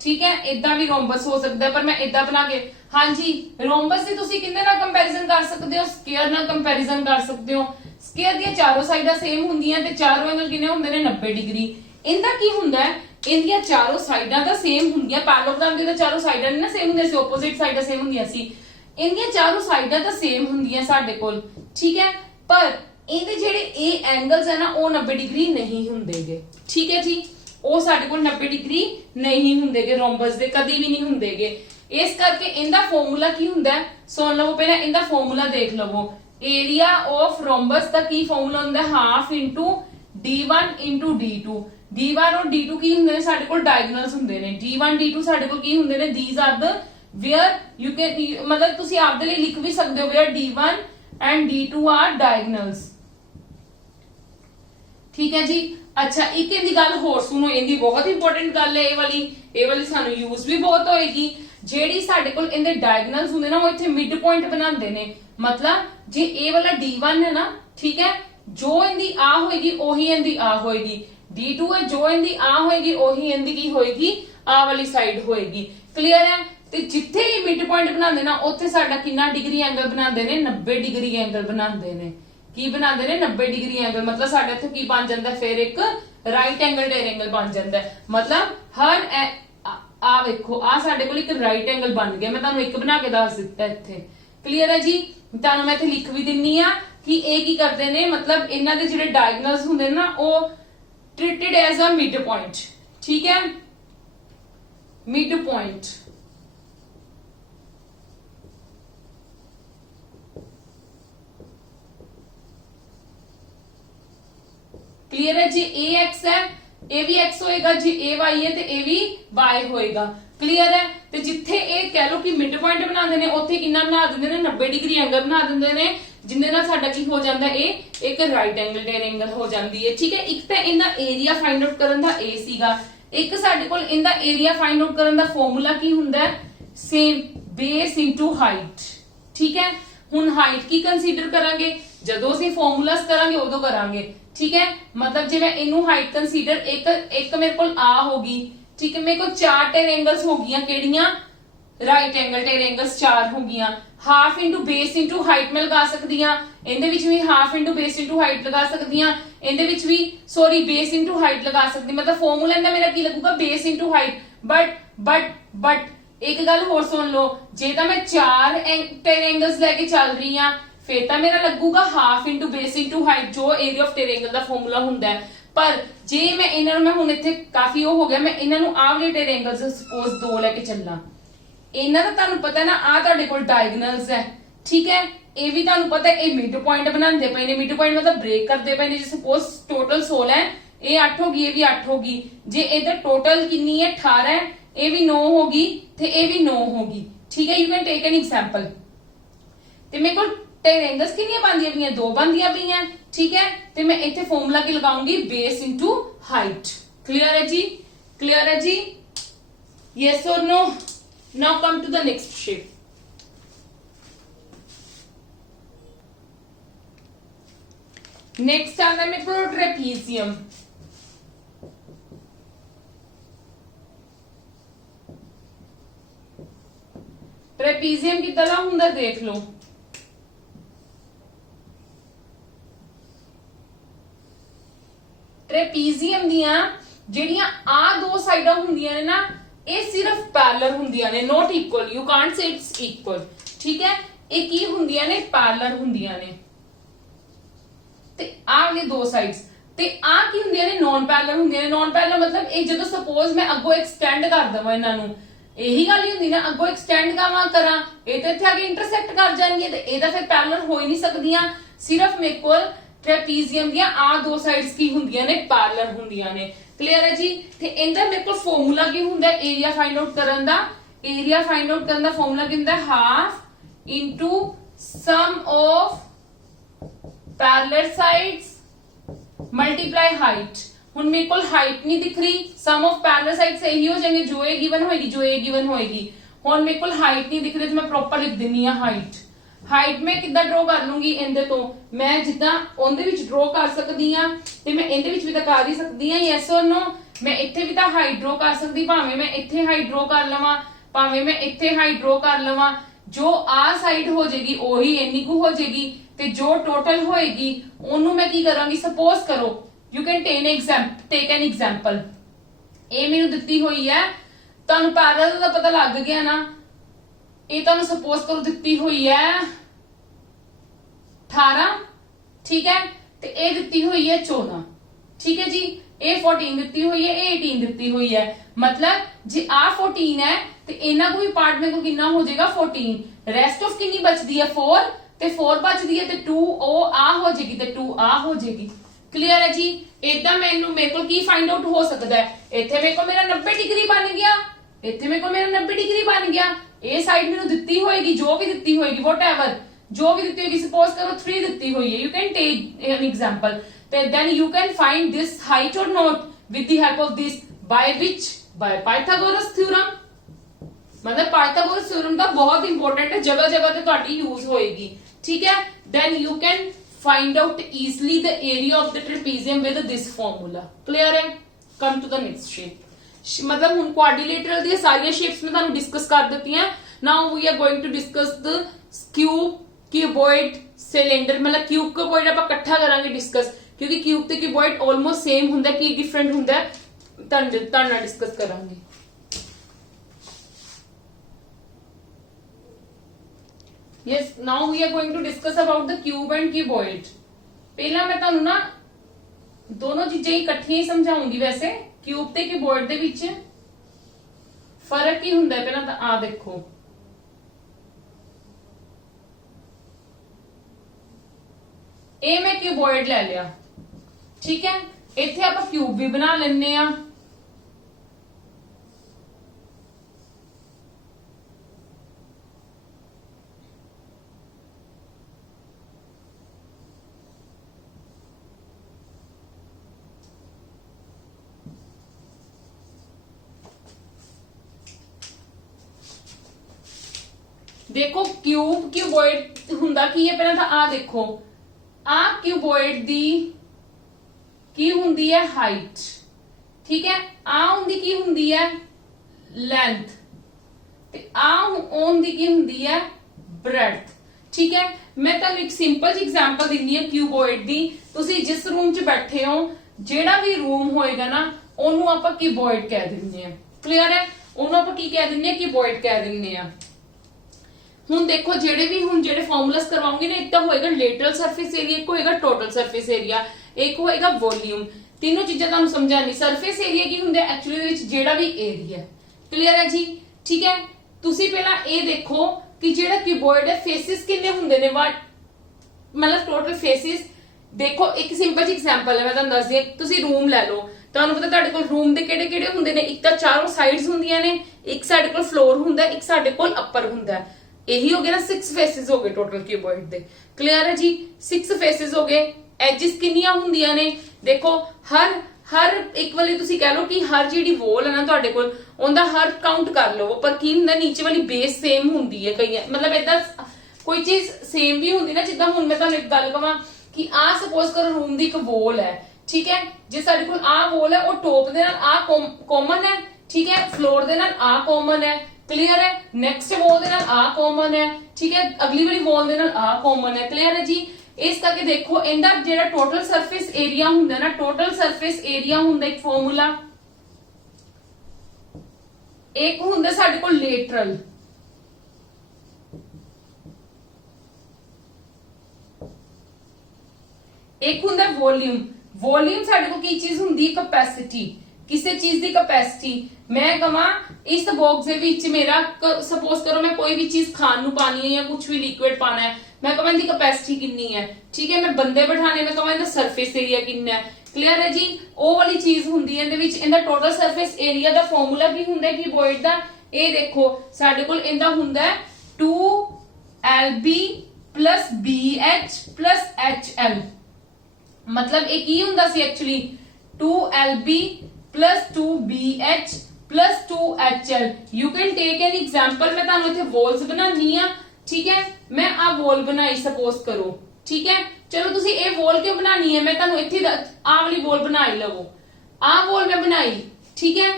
ठीक है। इदा भी रोमबस हो सकता है, पर मैं इदा बना के, हाँ जी रोमबस से तुसी किंदे नाल कंपैरिजन कर सकते हो, स्क्वायर नाल कंपैरिजन कर सकते हो। स्क्वायर दी चारों साइडां सेम हुंदियां ते चारों एंगल किन्ने हुंदे ने 90 डिग्री। इंदा की हुंदा है, इंदियां चारों साइडां दा सेम हुंदियां, पैरेललोग्राम दी चारों साइडां नहीं ना सेम हुंदियां सी, ओपोजिट साइडां सेम हुंदियां सी। इंदियां चारों साइडां दा सेम हुंदियां साडे कोल, ठीक है। पर इहदे जेहड़े ए एंगल्स है ना वो 90 डिग्री नहीं हुंदेगे, ठीक है जी। वो साडे कोल 90 डिग्री नहीं हुंदेगे, रोमबस दे कदी भी नहीं हुंदेगे। इस करके इंदा फार्मूला की हुंदा है, सुन लवो पहले इंदा फार्मूला देख लवो। एरिया ऑफ रोमबस दा की फार्मूला हुंदा है, half into d1 into d2। d1 और d2 की हुंदे ने साडे कोल डायगोनल्स हुंदे ने। d1 d2 साडे कोल की हुंदे ने, these are the where you can, मतलब तुसी आपदे लिए लिख भी सकदे हो where d1 and d2 are diagonals, ठीक है जी। अच्छा एक इहदी गल होर सुनो, इहदी बहुत इंपॉर्टेंट गल है, ये वाली सानू यूज भी बहुत होएगी। जेड़ी साडे कोल इहदे डायगोनल्स हुंदे ना वो इत्थे मिड पॉइंट बनांदे ने। मतलब जे ए वाला d1 है ना, ठीक है, जो इहदी आ होएगी ओही इहदी आ होएगी। d2 है, जो इहदी आ होएगी ओही इहदी की होएगी, आ वाली साइड होएगी। क्लियर है। ते जिथे ही मिड पॉइंट बनांदे ना उत्थे साडा कितना डिग्री एंगल बनांदे ने, 90 डिग्री एंगल बनांदे ने। की बनांदे ने 90 डिग्री एंगल। मतलब साडे इत्थे की बन जांदा है, फिर एक राइट एंगल ट्रायंगल बन जांदा है। मतलब हर आ देखो आ साडे कोल एक राइट एंगल बन गया। मैं तुहानू एक बना के दस दित्ता इत्थे। क्लियर है जी। तुहानू मैं इत्थे लिख भी दिन्नी आ कि ए की करदे ने, मतलब इन्हां दे जिहड़े डायगोनल्स हुंदे ने ना वो treated as a mid point, ठीक है, मिड पॉइंट। क्लियर है जी। ए एक्स है, ए भी एक्स होएगा जी, ए वाई है तो ए भी वाई होएगा। क्लियर है। तो जिथे ए कह लो कि मिड पॉइंट बनाते हैं उत्थे कितना बना देंगे ने, 90 डिग्री एंगल बना देंगे ने, जिंदे नाल साडा की हो जाता है एक राइट एंगल ट्रायंगल हो जाती है, ठीक है। एक तो इनका एरिया फाइंड आउट करन दा ए सीगा, एक साडे कोल इनका एरिया फाइंड आउट करन दा फार्मूला की हुंदा है, सेम बेस इनटू हाइट, ठीक है। हुण हाइट की कंसीडर करांगे जदों असीं फार्मूलास करांगे उदों करांगे, ठीक है। मतलब जे मैं इनू हाइट कंसीडर एक मेरे कोल आ होगी, ठीक है, मेरे को 4 ट्रायंगल्स हो गईयां, केड़ियां, राइट एंगल ट्रायंगल्स 4 हो गईयां। Half into base into height मैं लगा सकती हां, इहदे विच भी half into base into height लगा सकती हां, इहदे विच भी सॉरी बेस इंटू हाइट लगा सकती। मतलब फार्मूला इहदा मेरा की लगूगा बेस इंटू हाइट। बट एक गल होर सुन लो, जे तां मैं 4 ट्रायंगल्स लेके चल रही हां फिर तां मेरा लगूगा half into base into height, जो एरिया ऑफ ट्रायंगल दा फार्मूला हुंदा है। पर जे मैं इन्हां नूं, मैं हुण इत्थे काफी हो गया, मैं इन्हां नूं आ वाले ट्रायंगल्स सपोज 2 लेके चलना, इन्हां दा तुहानूं पता है ना आ तुहाडे कोल डायगोनल्स है, ठीक है। ये भी तुहानूं पता है ये मिड पॉइंट बनांदे पए ने, मिड पॉइंट मतलब ब्रेक करदे पए ने। जे सपोज टोटल 16 है, ये 8 होगी, ये भी 8 होगी। जे इधर टोटल कितनी है 18 है, ये भी 9 होगी ते ये भी 9 होगी, ठीक है। You can take an example. ते मेरे को ट्रायंगल्स कितनी बनदियां पईयां, 2 बनदियां पईयां, ठीक है। ते मैं इत्थे फार्मूला की लगाऊंगी बेस इनटू हाइट। क्लियर है जी, क्लियर है जी, यस और no. Now come to the next shape. Next आता है मेरे को ट्रेपीजियम। ट्रेपीजियम की तरह हुंदा देख लो। ट्रेपीजियम दियां ਜਿਹੜੀਆਂ ਆ ਦੋ ਸਾਈਡਾਂ ਹੁੰਦੀਆਂ ਨੇ ਨਾ ਇਹ ਸਿਰਫ ਪੈਰਲਲ ਹੁੰਦੀਆਂ ਨੇ, not equal, you Kant say it's equal, ਠੀਕ ਹੈ। ਇਹ ਕੀ ਹੁੰਦੀਆਂ ਨੇ, ਪੈਰਲਲ ਹੁੰਦੀਆਂ ਨੇ। ਤੇ ਆ ਵਾਲੇ ਦੋ ਸਾਈਡਸ ਤੇ ਆ ਕੀ ਹੁੰਦੀਆਂ ਨੇ, ਨॉन ਪੈਰਲਲ ਹੁੰਦੀਆਂ ਨੇ। ਨॉन ਪੈਰਲਲ मतलब ਇਹ ਜਦੋਂ ਸਪੋਜ਼ ਮੈਂ ਅੱਗੋਂ ਐਕਸਟੈਂਡ ਕਰ ਦਵਾਂ ਇਹਨਾਂ ਨੂੰ, ਇਹੀ ਗੱਲ ਹੀ ਹੁੰਦੀ ਨਾ, ਅੱਗੋਂ ਐਕਸਟੈਂਡ ਕਰਾਂ ਇਹ ਤਾਂ ਇੱਥੇ ਆ ਕੇ ਇੰਟਰਸੈਕਟ ਕਰ ਜਾਣਗੇ ਤੇ ਇਹ ਤਾਂ ਫਿਰ ਪੈਰਲਲ ਹੋ ਹੀ ਨਹੀਂ ਸਕਦੀਆਂ। ਸਿਰਫ ਮੇਰੇ ਕੋਲ ट्रेपीजियम ਦੀਆਂ ਆ ਦੋ ਸਾਈਡਸ ਕੀ ਹੁੰਦੀਆਂ ਨੇ, ਪੈਰਲਲ ਹੁੰਦੀਆਂ ਨੇ। ਕਲੀਅਰ ਹੈ ਜੀ। ਤੇ ਇਹਦਾ ਮੇਰੇ ਕੋਲ ਫਾਰਮੂਲਾ ਕੀ ਹੁੰਦਾ, ਏਰੀਆ ਫਾਈਂਡ ਆਊਟ ਕਰਨ ਦਾ। ਏਰੀਆ ਫਾਈਂਡ ਆਊਟ ਕਰਨ ਦਾ ਫਾਰਮੂਲਾ ਕੀ ਹੁੰਦਾ, half into sum of parallel sides multiply height. हुन मेरे को हाइट नहीं दिख रही, सम ऑफ पैरेलल साइड्स यही हो जाएंगे जो ए गिवन होएगी, जो ए गिवन होएगी। हुन मेरे को हाइट नहीं दिख रही तो मैं प्रॉपर लिख दिनी है हाइट। हाइट में किद्दां ड्रॉ कर लूंगी इहदे तो, मैं जिद्दां ओंदे विच ड्रॉ कर सकदी हां ते मैं इहदे विच भी तां कर ही सकदी हां, यस और नो। मैं इत्थे भी तां हाइट ड्रॉ कर सकदी, भावें मैं इत्थे हाइट ड्रॉ कर लवां, भावें मैं इत्थे हाइट ड्रॉ कर लवां। जो आ साइड हो जाएगी ओही इन्नी कु हो जाएगी ते जो टोटल होएगी ओनू मैं की करांगी। सपोज करो you can take an example, ए मैनू दित्ती हुई है, तुहानू पैरेलल दा पता लग गया ना। ये तुहानू सपोज करो दित्ती हुई है 18, ठीक है, ते ए दित्ती हुई है 14, ठीक है जी। ए 14 दित्ती हुई है, ए 18 दित्ती हुई है। मतलब जे आ 14 है ते इन्हां को भी पार्ट में को कितना हो जाएगा 14, रेस्ट ऑफ कितनी बचदी है 4 ते 4 बचदी है ते 2 ओ आ हो जाएगी ते 2 आ हो जाएगी। क्लियर है जी। इदा मेरे को की फाइंड आउट हो सकता है, इत्थे मेरे को मेरा 90 डिग्री बन गया, इत्थे मेरे को मेरा 90 डिग्री बन गया। ए साइड मेनू दित्ती होएगी, जो भी दित्ती होएगी व्हाटएवर जो भी दित्ती होगी, सपोज करो 3 दित्ती हुई है, you can take an example, then you can find this height or not with the help of this, by which, by Pythagoras theorem। मतलब पाइथागोरस थ्योरम का बहुत इंपॉर्टेंट है, जगह जगह पे ਤੁਹਾਡੀ यूज होएगी, ठीक है। then you can find out easily the area of the trapezium with this formula। clear है। come to the next shape। मतलब ਹੁਣ क्वाड्रिलेटरल दी सारी शेप्स में ਤੁਹਾਨੂੰ डिस्कस कर देती हैं। now we are going to discuss the cube, cuboid, cylinder. मतलब क्यूब क्यूबॉइड ਆਪਾਂ ਇਕੱਠਾ ਕਰਾਂਗੇ डिस्कस, क्योंकि क्यूब ਤੇ क्यूबॉइड ऑलमोस्ट सेम ਹੁੰਦਾ, ਕੀ डिफरेंट ਹੁੰਦਾ ਤੁਹਾਡੇ ਨਾਲ डिस्कस ਕਰਾਂਗੇ। yes now we are going to discuss about the cube and cuboid। ਪਹਿਲਾਂ ਮੈਂ ਤੁਹਾਨੂੰ ਨਾ ਦੋਨੋਂ ਚੀਜ਼ਾਂ ਇਕੱਠੀਆਂ ਹੀ ਸਮਝਾਉਂਗੀ। ਵੈਸੇ क्यूब ਤੇ cuboid ਦੇ ਵਿੱਚ ਫਰਕ ਕੀ ਹੁੰਦਾ ਹੈ, ਪਹਿਲਾਂ ਤਾਂ ਆ ਦੇਖੋ, ਇਹ ਮੈਂ क्यूबॉइड ਲੈ ਲਿਆ, ठीक है। ਇੱਥੇ ਆਪਾਂ क्यूब ਵੀ ਬਣਾ ਲੈਣੇ ਆ। देखो क्यूब क्यूबॉइड हुंदा की है, पहला था आ देखो, आ क्यूबॉइड दी की हुंदी है हाइट, ठीक है। आ हुंदी की हुंदी है लेंथ ते आ हुंदी की हुंदी है ब्रेड्थ, ठीक है। मैं तुहानू एक सिंपल जी एग्जांपल दिंदी है क्यूबॉइड दी। तुसी जिस रूम च बैठे हो, जेड़ा भी रूम होएगा ना ओनू आपां क्यूबॉइड कह दिंदे आ। क्लियर है। ओनू आपां की कह दिंदे आ, क्यूबॉइड कह दिंदे आ। ਹੁਣ ਦੇਖੋ ਜਿਹੜੇ ਫਾਰਮੂਲਾਸ ਕਰਵਾਉਂਗੀ ਨਾ, ਇੱਕ ਤਾਂ ਹੋਏਗਾ ਲੇਟਰਲ ਸਰਫੇਸ ਏਰੀਆ, ਇੱਕ ਹੋਏਗਾ ਟੋਟਲ ਸਰਫੇਸ ਏਰੀਆ, ਇੱਕ ਹੋਏਗਾ ਵੋਲਿਊਮ। तीनों चीजें तुहानू समझानी। सरफेस एरिया की हुंदा एक्चुअली दे विच जेड़ा भी एरिया, क्लियर है जी, ठीक है। तुसी पहला ए देखो कि जेड़ा क्यूबॉइड है फेसिस कितने हुंदे ने, मतलब टोटल फेसिस देखो। एक सिंपल जी एग्जांपल है, मैं तुहानू दस दी, तुसी रूम ले लो, तुहानू पता तुहाडे कोल रूम दे किहड़े-किहड़े हुंदे ने। एक तां चारों साइड्स हुंदियां ने, एक साडे कोल फ्लोर हुंदा, एक साडे कोल अपर हुंदा। यही हो गया ना 6 फेसिस हो गए टोटल क्यूबॉइड दे। क्लियर है जी। 6 फेसिस हो गए। एजिस कितनियां हुंदियां ने देखो, हर एक वाली तुसी कह लो कि हर जिहड़ी वॉल है ना तुहाडे कोल ओंदा हर काउंट कर लो, पर की हुंदा नीचे वाली बेस सेम हुंदी है। कई मतलब इदां कोई चीज सेम भी हुंदी ना, जिद्दां हुण मैं तुहानू एक गल कहां कि आ सपोज करो रूम दी एक वॉल है, ठीक है। जे साडे कोल आ वॉल है और टॉप दे नाल आ कॉमन है, ठीक है, फ्लोर दे नाल आ कॉमन है, क्लियर है। नेक्स्ट वॉल दे नाल आ कॉमन है, ठीक है, अगली वाली वॉल दे नाल आ कॉमन है, क्लियर है जी। इस करके देखो इंदा जेड़ा टोटल सरफेस एरिया हुंदा ना, टोटल सरफेस एरिया हुंदा एक फॉर्मूला, एक हुंदा साडे कोल लेटरल, एक हुंदा वॉल्यूम। वॉल्यूम साडे कोल की चीज हुंदी, कैपेसिटी, किसी चीज की कैपेसिटी। मैं कहां इस बॉक्स दे विच मेरा सपोज करो मैं कोई भी चीज खान नू पानी है या कुछ भी लिक्विड पाना है, मैं कहां इनकी कैपेसिटी कितनी है, ठीक है। मैं बंदे बैठाने, मैं कहां इनका सरफेस एरिया कितना है, क्लियर है जी। ओ वाली चीज हुंदी है, इहदे विच इनदा टोटल सरफेस एरिया दा फार्मूला की हुंदा है क्यूबॉइड दा। ए देखो साडे कोल इंदा हुंदा है 2 LB plus BH plus HL। मतलब ਇਹ ਕੀ ਹੁੰਦਾ ਸੀ actually 2LB plus 2BH plus 2HL। You can take an example. मैं ਤੁਹਾਨੂੰ ਇੱਥੇ ਵੋਲਸ ਬਣਾਉਣੀ ਆ, ਠੀਕ ਹੈ। ਮੈਂ ਆ ਵੋਲ ਬਣਾਈ ਸਪੋਜ਼ ਕਰੋ, ਠੀਕ ਹੈ। ਚਲੋ ਤੁਸੀਂ ਇਹ ਵੋਲ ਕਿਉਂ ਬਣਾਣੀ ਹੈ, ਮੈਂ ਤੁਹਾਨੂੰ ਇੱਥੇ ਆ ਵਾਲੀ ਵੋਲ ਬਣਾ ਹੀ ਲਵੋ। ਆ ਵੋਲ ਮੈਂ ਬਣਾਈ, ਠੀਕ ਹੈ।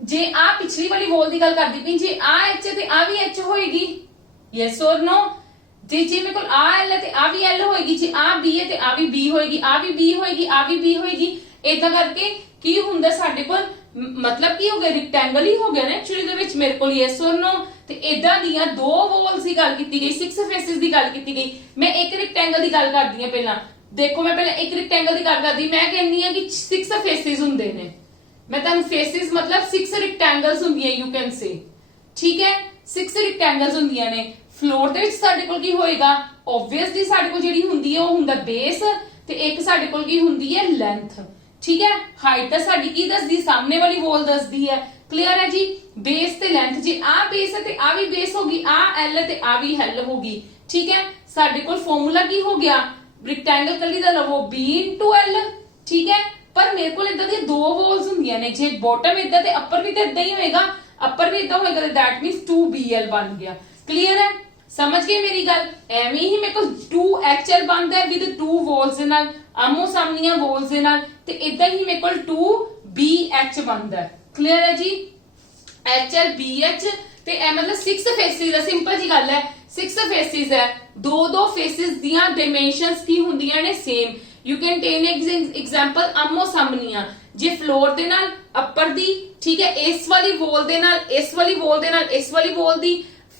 ਜੇ ਆ ਪਿਛਲੀ ਵਾਲੀ ਵੋਲ ਦੀ ਗੱਲ ਕਰਦੀ ਪਈ, ਜੇ ਆ H ਤੇ ਆ ਵੀ H ਹੋਏਗੀ, ਯੈਸ ਔਰ ਨੋ। ਜੇ ਮੇਰੇ ਕੋਲ ਆ L ਹੈ ਤੇ ਆ ਵੀ L ਹੋਏਗੀ, ਜੇ ਆ B ਹੈ ਤੇ ਆ ਵੀ B ਹੋਏਗੀ, ਆ ਵੀ B ਹੋਏਗੀ, ਆ ਵੀ B ਹੋਏਗੀ। ਇਦਾਂ ਕਰਕੇ ਕੀ ਹੁੰਦਾ ਸਾਡੇ ਕੋਲ, मतलब की हो गया रेक्टेंगल ही हो गया ना एक्चुअली दे विच मेरे को यस और नो। ते इदां दियां दो वॉल्स दी गल कीती गई, 6 फेसेस दी गल कीती गई। मैं एक रेक्टेंगल दी गल करदी हां पहला। देखो मैं पहले एक रेक्टेंगल दी गल करदी, मैं कहनी हां कि 6 फेसेस हुंदे ने। मैं तुहानू फेसेस मतलब 6 रेक्टेंगल्स हुंदियां, यू कैन से, ठीक है। 6 रेक्टेंगल्स हुंदियां ने। फ्लोर दे विच साडे कोल की होएगा, ऑब्वियसली साडे कोल जेहड़ी हुंदी है ओह हुंदा बेस, ते एक साडे कोल की हुंदी है लेंथ, ठीक है। हाइट तो साडी की दसदी, सामने वाली वॉल दसदी है। क्लियर है जी। बेस ते लेंथ, जे आ बेस है ते आ भी बेस होगी, आ L है ते आ भी L होगी, ठीक है। साडे कोल फार्मूला की हो गया, रेक्टेंगल कली दा लवो B into L, ठीक है। पर मेरे कोल इदां दी दो वॉल्स हुंदियां ने, जे बॉटम इदां ते अपर भी ते इदां ही होएगा, अपर भी इदां होएगा, दैट मींस 2BL बन गया। क्लियर है, समझ गए मेरी गल। एवें ही मेरे को 2HL बनदा है विद 2 वॉल्स दे नाल, आमो सामनियां वॉल्स दे नाल, ते इदां ही मेरे कोल 2BH बनदा है। क्लियर है जी। HL BH ते ए मतलब 6 फेसेस है, सिंपल जी गल है। 6 फेसेस है, दो फेसेस दियां डायमेंशंस की हुंदियां ने same. You can take example आमो सामनियां, जे फ्लोर दे नाल अपर दी, ठीक है, इस वाली वॉल दे नाल इस वाली वॉल दे नाल इस वाली वॉल दी,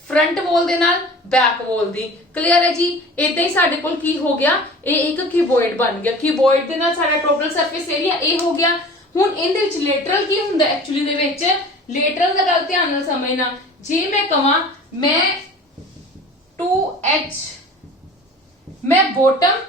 फ्रंट वॉल दे नाल बैक वॉल दी। क्लियर है जी। इदां ही साडे कोल की हो गया, ये एक क्यूबॉइड बन गया। क्यूबॉइड दे नाल साडा टोटल सरफेस एरिया ए हो गया। हुण इहदे विच लेटरल की हुंदा एक्चुअली दे विच, लेटरल दा गल ध्यान नाल समझना। जे मैं कहां मैं 2H, मैं बॉटम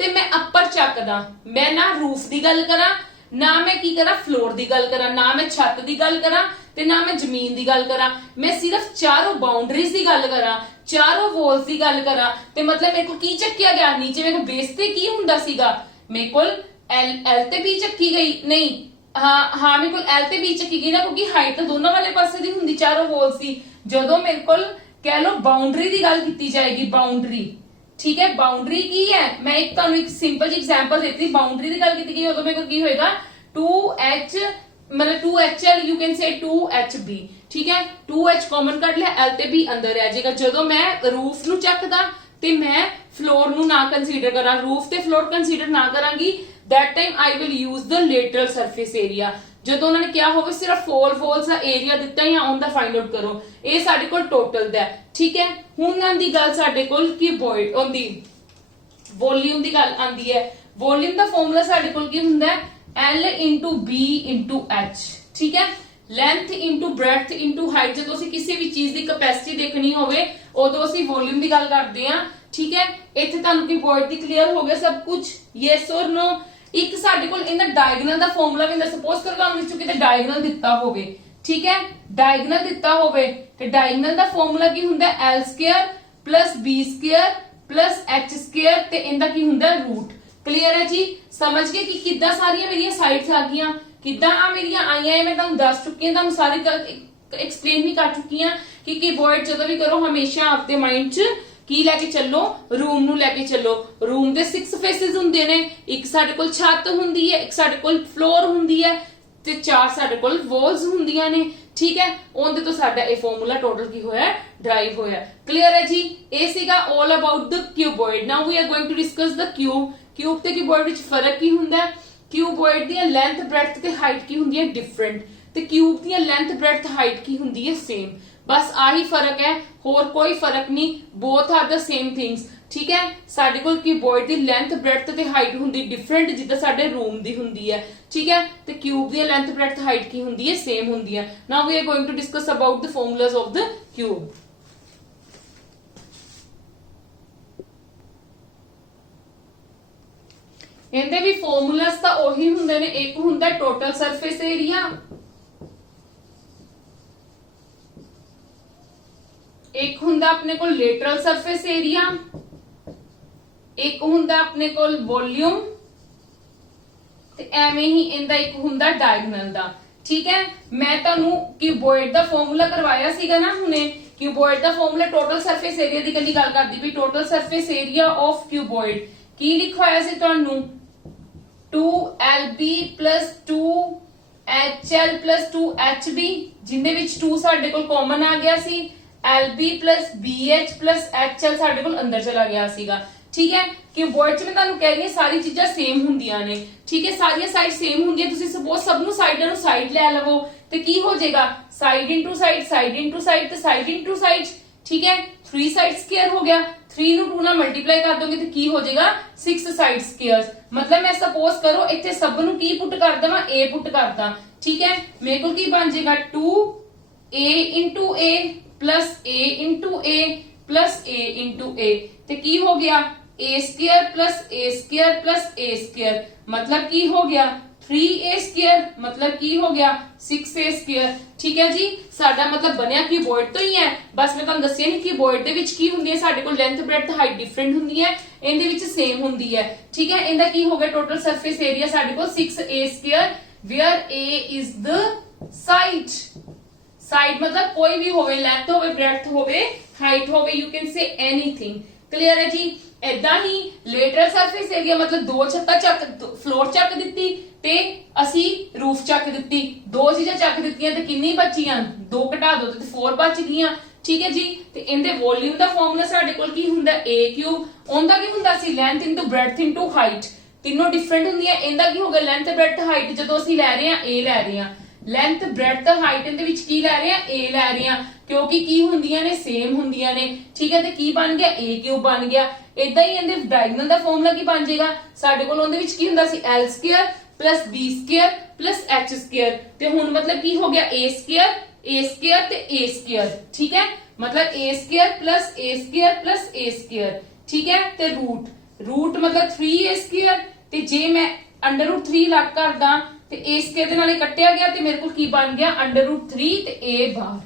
ते मैं अपर चकदा, मैं ना रूफ दी गल करा, ना मैं की करा फ्लोर दी गल करा, ना मैं छत दी गल करा, ते ना मैं जमीन दी गल करा। मैं सिर्फ चारों बाउंड्रीज दी गल करा, चारों वॉल्स दी गल करा, ते मतलब मेरे को की चक्किया गया, नीचे मेरे को बेस ते की हुंदा सीगा, मेरे को L ते B चक्की गई नहीं, हाँ मेरे को L ते B चक्की गई ना, क्योंकि हाइट तो दोनों वाले पासे दी हुंदी चारों वॉल्स दी। जदों मेरे को कह लो बाउंड्री दी गल कीती जाएगी, बाउंड्री, ठीक है। बाउंड्री की है, मैं एक तुहानू एक सिंपल जी एग्जांपल देती, बाउंड्री दी गल कीती गई, उदों मेरे को की होएगा 2H मतलब 2HL, यू कैन से 2HB, ठीक है। 2H कॉमन कट लिया, L ते B अंदर रह जाएगा। जदों मैं रूफ नू चकदा ते मैं फ्लोर नू ना कंसीडर करा, रूफ ते फ्लोर कंसीडर ना करांगी, that time I will use the lateral surface area. जदों उन्होंने क्या होवे सिर्फ 4 वॉल्स दा एरिया दिता या उनका फाइंड आउट करो, ये साडे कोल टोटल दा, ठीक है। हुण आंदी गल साडे कोल क्यूबॉइड ओंदी वॉल्यूम दी गल आंदी है। वॉल्यूम दा फार्मूला साडे कोल की हुंदा है L into B into H, ठीक है। Length into breadth into height. जो असीं किसी भी चीज की कैपेसिटी देखनी होवे उदों असीं वॉल्यूम की गल करते हैं, ठीक है। इत्थे तुहानूं क्यूबॉइड दी क्लीयर हो गया सब कुछ, यस और नो। एक साडे कोल इहदा डायगोनल दा फार्मूला भी हुंदा, सपोज करो तुहानूं विचों किते डायगोनल दिता होवे, ठीक है। डायगोनल दिता होवे ते डायगोनल दा फार्मूला की हुंदा L square plus B square plus H square ते इहदा की हुंदा रूट। क्लियर है जी। समझ गए कि किद्दां सारियां मेरियां साइड्स आ गईयां, किद्दां आ मेरियां आईयां, मैं तुहानूं दस चुकी हां, तुहानूं सारी गल एक्सप्लेन भी कर चुकी हां कि कीबोर्ड जदों भी करो हमेशा आपदे माइंड च की लैके चलो, रूम नू लैके चलो। रूम दे 6 फेसेस हुंदे ने, एक साडे कोल छत हुंदी है, एक साडे कोल फ्लोर हुंदी है ते 4 साडे कोल वॉल्स हुंदियां ने, ठीक है। उहदे तो साडा ये फार्मूला टोटल की होया ड्राइव होया। क्लियर है जी। ये सीगा all about the cuboid. Now we are going to discuss the cube. Cube ते क्यूबॉइड विच फर्क की हुंदा है, क्यूबॉइड दी लेंथ ब्रेथ ते हाइट की हुंदी है डिफरेंट, ते क्यूब दी लेंथ ब्रेथ हाइट की हुंदी है सेम। बस आही फर्क है, होर कोई फर्क नहीं, both are the same things, ठीक है। साडे कोल क्यूबॉइड दी लेंथ ब्रेथ ते हाइट हुंदी डिफरेंट जिद्दां साडे रूम दी हुंदी है, ठीक है। ते क्यूब दी लेंथ ब्रेथ हाइट की हुंदी है सेम हुंदी है। Now we are going to discuss about the formulas of the cube. इहदे भी फॉर्मूलाज तां ओही हुंदे ने, एक हुंदा टोटल सरफेस एरिया, एक हुंदा ਹੁੰਦਾ ਆਪਣੇ ਕੋਲ ਲੇਟਰਲ ਸਰਫੇਸ ਏਰੀਆ, ਇੱਕ ਹੁੰਦਾ ਆਪਣੇ ਕੋਲ ਵੋਲਿਊਮ, ਤੇ ਐਵੇਂ ਹੀ ਇਹਦਾ ਇੱਕ ਹੁੰਦਾ ਡਾਇਗਨਲ ਦਾ। ਠੀਕ ਹੈ, ਮੈਂ ਤੁਹਾਨੂੰ ਕਿਊਬੋਇਡ ਦਾ ਫਾਰਮੂਲਾ ਕਰਵਾਇਆ ਸੀਗਾ ਨਾ ਹੁਣੇ। ਕਿਊਬੋਇਡ ਦਾ ਫਾਰਮੂਲਾ ਟੋਟਲ ਸਰਫੇਸ ਏਰੀਆ ਦੀ ਕੱਲੀ ਗੱਲ ਕਰਦੀ ਵੀ, total surface area of cuboid ਕੀ ਲਿਖਵਾਇਆ ਸੀ ਤੁਹਾਨੂੰ, 2LB plus 2HL plus 2HB, ਜਿੰਦੇ ਵਿੱਚ 2 ਸਾਡੇ ਕੋਲ ਕਾਮਨ ਆ ਗਿਆ ਸੀ, LB plus BH plus HL ਸਾਡੇ ਕੋਲ ਅੰਦਰ ਚਲਾ ਗਿਆ ਸੀਗਾ। ਠੀਕ ਹੈ, ਕਿਊਬੋਇਡ ਚ ਮੈਂ ਤੁਹਾਨੂੰ ਕਹਿ ਰਹੀ ਹਾਂ ਸਾਰੀ ਚੀਜ਼ਾਂ ਸੇਮ ਹੁੰਦੀਆਂ ਨੇ। ਠੀਕ ਹੈ, ਸਾਰੀਆਂ ਸਾਈਡ ਸੇਮ ਹੁੰਦੀਆਂ। ਤੁਸੀਂ ਸਪੋਜ਼ ਸਭ ਨੂੰ ਸਾਈਡਾਂ ਨੂੰ ਸਾਈਡ ਲੈ ਲਵੋ ਤੇ ਕੀ ਹੋ ਜਾਏਗਾ, side into side, side into side ਤੇ ਸਾਈਡ ਇਨਟੂ ਸਾਈਡ। ਠੀਕ ਹੈ, 3 ਸਾਈਡ ਸਕੁਅਰ ਹੋ ਗਿਆ। 3 ਨੂੰ 2 ਨਾਲ ਮਲਟੀਪਲਾਈ ਕਰ ਦੋਗੇ ਤੇ ਕੀ ਹੋ ਜਾਏਗਾ, 6 ਸਾਈਡ ਸਕੁਅਰਸ। मतलब मैं सपोज करो इत्थे सब नू की पुट कर देवां, a पुट करदा। ठीक है, मेरे को की बन जाएगा 2a into a plus a into a plus a into a, ते की हो गया a square plus a square plus a square, मतलब की हो गया 3a स्क्वायर, मतलब की हो गया 6a स्क्वायर। ठीक है जी, साडा मतलब बनया क्यूबॉइड तो ही है। बस मैं तुहानू दस्सिया नहीं क्यूबॉइड दे विच की हुंदी है, साडे कोल लेंथ ब्रेडथ हाइट डिफरेंट हुंदी है, इहदे विच सेम हुंदी है। ठीक है, इहदा की हो गया टोटल सरफेस एरिया साडे कोल 6a square, where a is the side. Side मतलब कोई भी होवे, लेंथ होवे, ब्रेडथ होवे, हाइट होवे, you can say anything. Clear है जी। ऐदा ही लेटरल सरफेस एरिया मतलब 2 छत्ता चक, फ्लोर चक दित्ती ते असी रूफ चक दित्ती, 2 चीजां चक दित्तियां ते किन्नी बचियां, 2 घटा दो ते 4 बच गईयां। ठीक है जी, ते इनदे वॉल्यूम दा फार्मूला साडे कोल की हुंदा a क्यूब, ओंदा की हुंदा सी length into breadth into height, तीनों डिफरेंट हुंदियां। इनदा की हो गया लेंथ ब्रेडथ हाइट, जदों असी लै रहे हां a लै रहे हां, लेंथ ब्रेडथ हाइट इनदे विच की लै रहे हां a लै रहे हां, क्योंकि की हुंदियां ने सेम हुंदियां ने। ठीक है, ते की बन गया a क्यूब बन गया। इदां ही इनदे डायगोनल दा फार्मूला की बन जाएगा, साडे कोल उहदे विच की हुंदा सी l square plus b square plus h square, ते हुण मतलब की हो गया a स्क्वायर ते a स्क्वायर। ठीक है, मतलब a square plus a square plus a square. ठीक है, ते रूट मतलब 3a स्क्वायर, ते जे मैं अंडर रूट 3 लग करदा ते a स्क्वायर दे नाल कट्टिया गया ते मेरे को की बन गया अंडर रूट 3 ते a बाहर।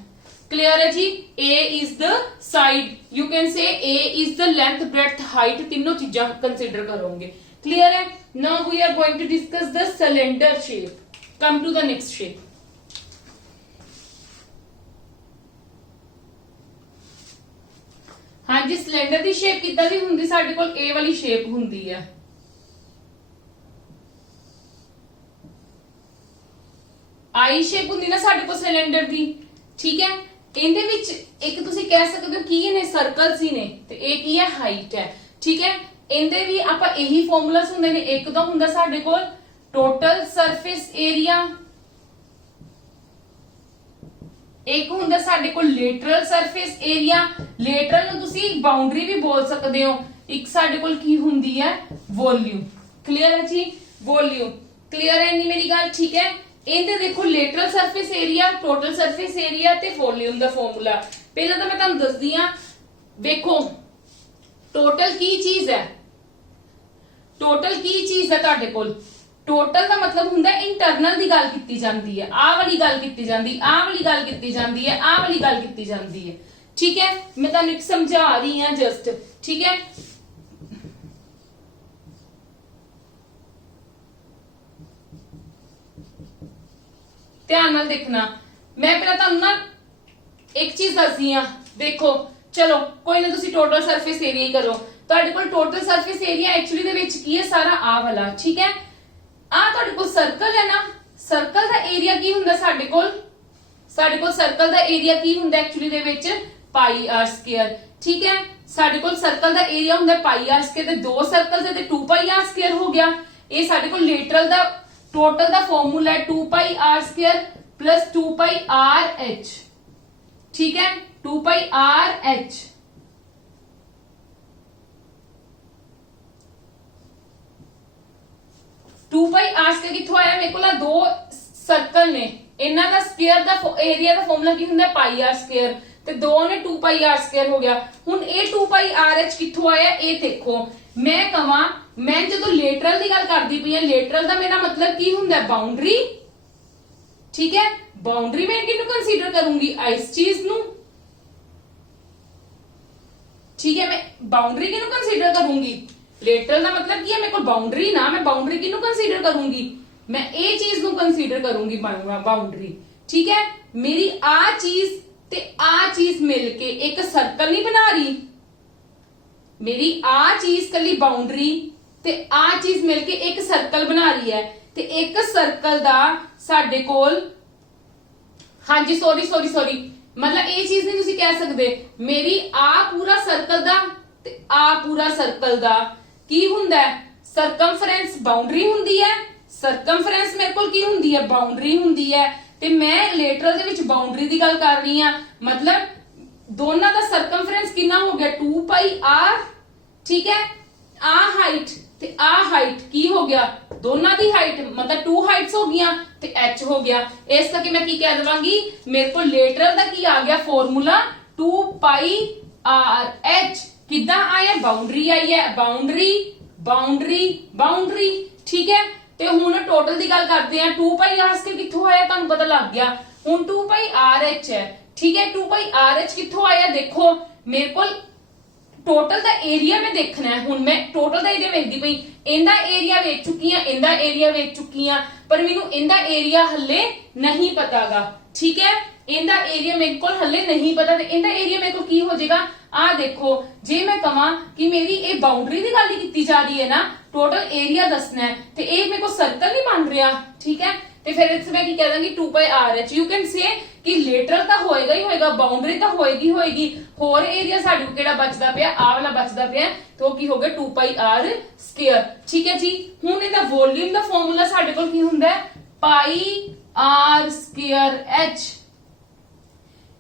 क्लियर है जी। a is the side, you can say a is the length breadth height, तीनों चीजें कंसीडर करोगे। क्लियर है। Now we are going to discuss the cylinder shape. Come to the next shape. हाँ जी, cylinder की shape किदां दी हुंदी, साडे कोल ए वाली शेप हुंदी है। आई शेप हुंदी ना साडे कोल सिलेंडर दी। ठीक है, इहदे विच एक तुसी कह सकदे हो की ने सर्कल्स ही ने, ते एक की है हाइट है। ठीक है, इहदे भी आपां यही फार्मूलास हुंदे ने। एक तो हुंदा साडे कोल टोटल सरफेस एरिया, एक हुंदा साडे कोल लेटरल सरफेस एरिया। लेटरल नूं तुसी बाउंड्री भी बोल सकदे हो। एक साडे कोल की हुंदी है वॉल्यूम। क्लियर है जी, वॉल्यूम। क्लियर है नहीं मेरी गल। ठीक है, इहदे देखो lateral surface area, total surface area ते वॉल्यूम दा फार्मूला। पहले तो मैं तुहानू दसदी हां, देखो टोटल की चीज है, टोटल की चीज है तुहाडे कोल। टोटल का मतलब हुंदा इंटरनल दी गल कीती जांदी है, आ वाली गल कीती जांदी, आ वाली गल कीती जांदी है, आ वाली गल कीती जांदी है। ठीक है, मैं तुहानू एक समझा रही हां जस्ट। ठीक है, ध्यान नाल देखना। मैं पहला तुहानू ना एक चीज दसदी हां, देखो चलो कोई ना, तुसी टोटल सरफेस एरिया ही करो। तुहाडे कोल टोटल सरफेस एरिया एक्चुअली दे विच की है सारा आ वाला। ठीक है, आ तुहाडे कोल सर्कल है ना, सर्कल दा एरिया की हुंदा साडे कोल, साडे कोल सर्कल दा एरिया की हुंदा एक्चुअली दे विच पाई आर स्क्वायर। ठीक है, साडे कोल सर्कल दा एरिया हुंदा पाई आर स्क्वायर, ते दो सर्कल से 2 पाई आर स्क्वायर हो गया। ये साडे कोल लेटरल दा टोटल दा फॉर्मूला है 2 pi r square plus 2 pi r h. ठीक है, 2 pi r h. Two pi r square किथों आया, मेरे को दो सर्कल ने, इन्हां दा स्क्वायर दा एरिया दा फॉर्मूला की हुंदा पाई आर स्क्वायर, ते दो ने 2 पाई आर स्क्वायर हो गया। हुण ए 2 पाई आर एच किथों आया, ए देखो मैं कहां, मैं जदों लेटरल की गल करदी पई हां, लेटरल दा मेरा मतलब की हुंदा बाउंड्री। ठीक है, बाउंड्री मैं किहनूं कंसीडर करूंगी, इस चीज नूं। ठीक है, मैं बाउंड्री किनू कंसीडर करूंगी, लेटरल का मतलब की है मेरे को बाउंड्री ना, मैं बाउंड्री किनू कंसीडर करूंगी, मैं ए चीज नू कंसीडर करूंगी बाउंड्री। ठीक है, मेरी आ चीज ते आ चीज मिलके एक सर्कल नहीं बना रही, मेरी आ चीज कली बाउंड्री ते आ चीज मिलके एक सर्कल बना रही है, ते एक सर्कल दा साडे कोल, हाँ जी सॉरी मतलब ये चीज नहीं तुसी कह सकते, मेरी आ पूरा सर्कल दा ते आ पूरा सर्कल दा की हुंदा है, सरकमफरेंस बाउंड्री हुंदी है, सरकमफरेंस मेरे कोल की हुंदी है, बाउंड्री हुंदी है, ते मैं लेटरल दे विच बाउंड्री दी गल कर रही हां, मतलब दोनों दा सरकमफरेंस कितना हो गया 2 पाई r। ठीक है, आ हाइट ते आ हाइट की हो गया, दोनों दी हाइट मतलब 2 हाइट्स हो गया ते h हो गया, इस करके मैं की कह देवांगी, मेरे को लेटरल दा की आ गया फॉर्मूला 2 पाई r h, किदा आया बाउंड्री आई है, बाउंड्री बाउंड्री बाउंड्री। ठीक है, ते हुण टोटल दी गल करदे आ, 2 पाई r स्क्वायर कित्थों आया तुहानू पता लग गया, हुण 2 पाई r h है। ठीक है, 2 पाई r h कित्थों आया, देखो मेरे को टोटल दा एरिया में देखना है, हुण मैं टोटल दा एरिया वेखदी पई, इंदा एरिया वेख चुकी हां, इंदा एरिया वेख चुकी हां, पर मैनू इंदा एरिया हल्ले नहीं पतागा। ठीक है, इंदा एरिया मेरे को हल्ले नहीं पता, ते इंदा एरिया मेरे को की हो जाएगा, आ देखो जे मैं कहां कि मेरी ये बाउंड्री दी गल ही कीती जा रही है ना, टोटल एरिया दसना है, ते ये मेरे को सर्कल नहीं बन रहा। ठीक है, ते फिर इस मैं की कह दूंगी 2 पाई r h, यू कैन से कि लेटरल तो होएगा ही होएगा, बाउंड्री तो होएगी होएगी, होर एरिया साडे को केड़ा बचदा पिया, आ वाला बचदा पिया, तो की हो गया 2 पाई r स्क्वायर। ठीक है जी, हुण इहदा वॉल्यूम दा फार्मूला साडे कोल की हुंदा है, पाई r स्क्वायर h।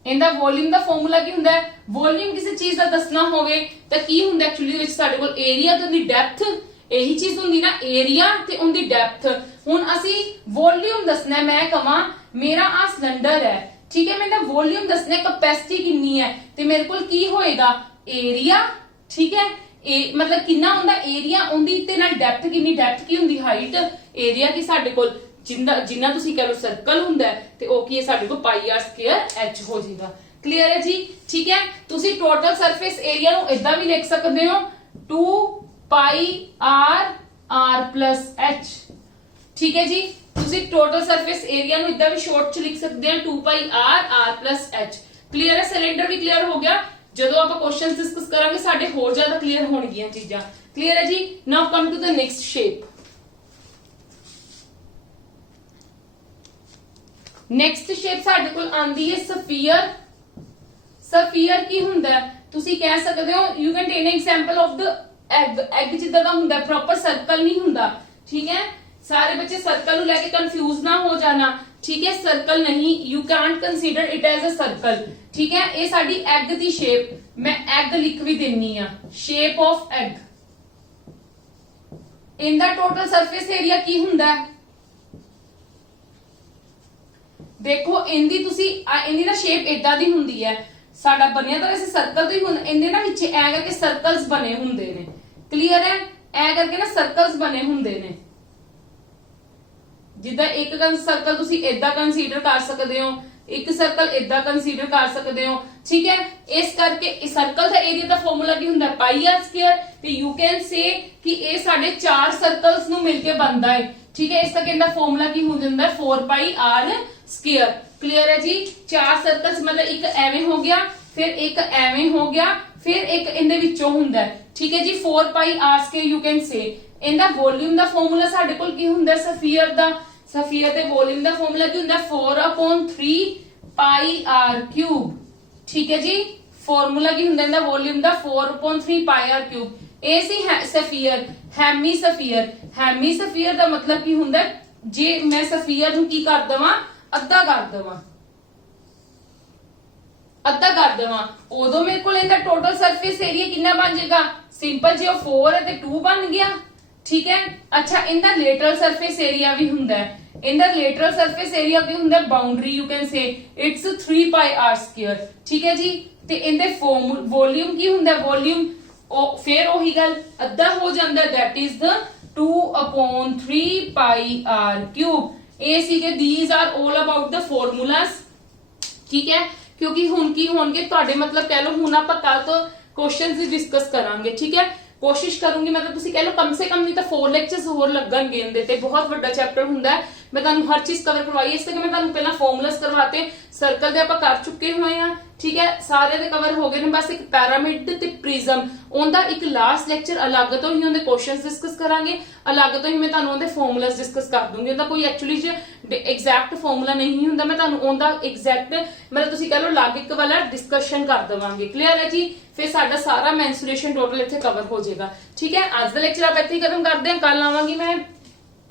इंदा वॉल्यूम दा फार्मूला की हुंदा है, वॉल्यूम किसी चीज दा दसना होवे तां की हुंदा एक्चुअली विच साडे कोल एरिया ते उहदी डेप्थ, यही चीज हुंदी ना, एरिया ते उनदी डेप्थ। हुण असी वॉल्यूम दसना है, मैं कहां मेरा आ सिलेंडर है, ठीक है, मैंने वॉल्यूम दसना है कैपेसिटी कितनी है, ते मेरे कोल की होएगा एरिया। ठीक है, मतलब कितना हुंदा एरिया, उनदी ते नाल डेप्थ कितनी, डेप्थ की हुंदी हाइट, एरिया की साडे कोल जिन्ना तुसी कह लो सर्कल हुंदा है, ते ओ की है साडे कोल पाई r स्क्वायर h हो जाएगा। क्लियर है जी। ठीक है, तुसी टोटल सरफेस एरिया नु इदां भी लिख सकदे हो 2 पाई r प्लस h। ठीक है जी, तुसी टोटल सरफेस एरिया नु इदां भी शॉर्ट च लिख सकते हैं 2 पाई r प्लस h। क्लियर है, सिलेंडर भी क्लियर हो गया, ਜਦੋਂ ਆਪਾਂ क्वेश्चंस डिस्कस करांगे ਸਾਡੇ ਹੋਰ ਜ਼ਿਆਦਾ क्लियर ਹੋਣਗੀਆਂ ਚੀਜ਼ਾਂ। क्लियर है जी। Now come to the next shape. Next shape ਸਾਡੇ ਕੋਲ ਆਂਦੀ ਹੈ ਸਫੀਅਰ। ਸਫੀਅਰ ਕੀ ਹੁੰਦਾ ਹੈ, ਤੁਸੀਂ ਕਹਿ ਸਕਦੇ ਹੋ you can take N example of the egg. Egg ਜਿੱਦਾਂ ਦਾ ਹੁੰਦਾ ਪ੍ਰੋਪਰ ਸਰਕਲ ਨਹੀਂ ਹੁੰਦਾ। ਠੀਕ ਹੈ, सारे बच्चे सर्कल ਨੂੰ ਲੈ ਕੇ कंफ्यूज ना हो जाना। ठीक है, सर्कल नहीं, you can't consider it as a circle. ठीक है, ये साडी एग दी शेप, मैं एग लिख भी देनी आ, शेप ऑफ एग। इनदा टोटल सरफेस एरिया की हुंदा है, देखो इंदी तुसी इंदी ना शेप इदां दी हुंदी है, साडा बनिया तो वैसे सर्कल तो ही हुंदा, इंदे ना विच ऐ करके सर्कल्स बने हुंदे ने। क्लियर है, ऐ करके ना सर्कल्स बने हुंदे ने, जिदा एक सर्कल तुसी इदां कंसीडर कर सकते हो, एक सर्कल इदां कंसीडर कर सकते हो। ठीक है, इस करके इस सर्कल का एरिया का फॉर्मूला की हुंदा पाई r स्क्वायर, ते यू कैन से कि ये साडे 4 सर्कल्स नु मिलके बनदा है। ठीक है, इसका कहंदा फॉर्मूला की हुंदा है 4 पाई r स्क्वायर। क्लियर है जी, 4 सर्कल्स मतलब एक एवें हो गया, फिर एक एवें हो गया, फिर एक इंदे विचों हुंदा है। ठीक है जी, 4 पाई r स्क्वायर यू कैन से। इंदा वॉल्यूम दा फॉर्मूला साडे कोल की हुंदा सफीयर दा, सफीयर दे वॉल्यूम दा फॉर्मूला की हुंदा 4/3 पाई r क्यूब। ठीक है जी, फॉर्मूला की हुंदा इंदा वॉल्यूम दा 4/3 पाई r क्यूब। ए सी है सफीयर, हेमी सफीयर। हेमी सफीयर दा मतलब की हुंदा जे मैं सफीयर नु की कर दवां, अद्धा कर दवां, अद्धा कर दवां, उदों मेरे को इंदा टोटल सरफेस एरिया कितना बन जाएगा, सिंपल जे 4 है ते 2 बन गया। ठीक है, अच्छा इंदा लेटरल सरफेस एरिया भी हुंदा है, इंदा लेटरल सरफेस एरिया भी हुंदा बाउंड्री, यू कैन से इट्स 3 पाई r स्क्वायर। ठीक है जी, ते इंदे वॉल्यूम की हुंदा, वॉल्यूम फिर ओही गल अद्धा हो जांदा, that is the 2/3 pi r cube. ए सीगे these are all about the formulas. ठीक है, क्योंकि हुण की होणगे तुहाडे मतलब कह लो हुण आपां कल तो क्वेश्चंस भी डिस्कस करांगे। ठीक है, कोशिश करूंगी मतलब ਤੁਸੀਂ कह लो कम से कम नहीं तो 4 ਲੈਕਚਰਸ ਹੋਰ ਲੱਗਣਗੇ ਇਹਦੇ ਤੇ। ਬਹੁਤ ਵੱਡਾ ਚੈਪਟਰ ਹੁੰਦਾ ਹੈ, ਮੈਂ ਤੁਹਾਨੂੰ ਹਰ ਚੀਜ਼ ਕਵਰ ਕਰਵਾਈ। ਇਸ ਕਰਕੇ ਮੈਂ ਤੁਹਾਨੂੰ ਪਹਿਲਾਂ ਫਾਰਮੂਲਾਸ ਕਰਵਾਤੇ, ਸਰਕਲ ਦੇ ਆਪਾਂ ਕਰ ਚੁੱਕੇ ਹੋਏ ਆ। ਠੀਕ ਹੈ, ਸਾਰੇ ਦੇ ਕਵਰ ਹੋ ਗਏ ਨੇ, ਬਸ ਇੱਕ ਪਿਰਾਮਿਡ ਤੇ ਪ੍ਰਿਜ਼ਮ ਉਹਦਾ ਇੱਕ ਲਾਸਟ ਲੈਕਚਰ ਅਲੱਗ ਤੋਂ ਹੀ ਉਹਦੇ ਕੁਐਸਚਨਸ ਡਿਸਕਸ ਕਰਾਂਗੇ, ਅਲੱਗ ਤੋਂ ਹੀ ਮੈਂ ਤੁਹਾਨੂੰ ਉਹਦੇ ਫਾਰਮੂਲਾਸ ਡਿਸਕਸ ਕਰ ਦੂੰਗੀ। ਉਹਦਾ ਕੋਈ ਐਕਚੁਅਲੀ ਜੇ ਐਗਜ਼ੈਕਟ ਫਾਰਮੂਲਾ ਨਹੀਂ ਹੁੰਦਾ, ਮੈਂ ਤੁਹਾਨੂੰ ਉਹਦਾ ਐਗਜ਼ੈਕਟ ਮਤਲਬ ਤੁਸੀਂ ਕਹ ਲਓ ਲਾਗਿਕ ਵਾਲਾ ਡਿਸਕਸ਼ਨ ਕਰ ਦਵਾਂਗੇ। ਕਲੀਅਰ ਹੈ ਜੀ? ਫਿਰ ਸਾਡਾ ਸਾਰਾ ਮੈਂਸੂਰੇਸ਼ਨ ਟੋਟਲ ਇੱਥੇ ਕਵਰ ਹੋ ਜਾਏਗਾ। ਠੀਕ ਹੈ, ਅੱਜ ਦਾ ਲੈਕਚਰ ਆਪਾਂ ਇੱਥੇ ਹੀ ਖਤਮ ਕਰਦੇ ਹਾਂ। ਕੱਲ ਆਵਾਂਗੀ ਮੈਂ,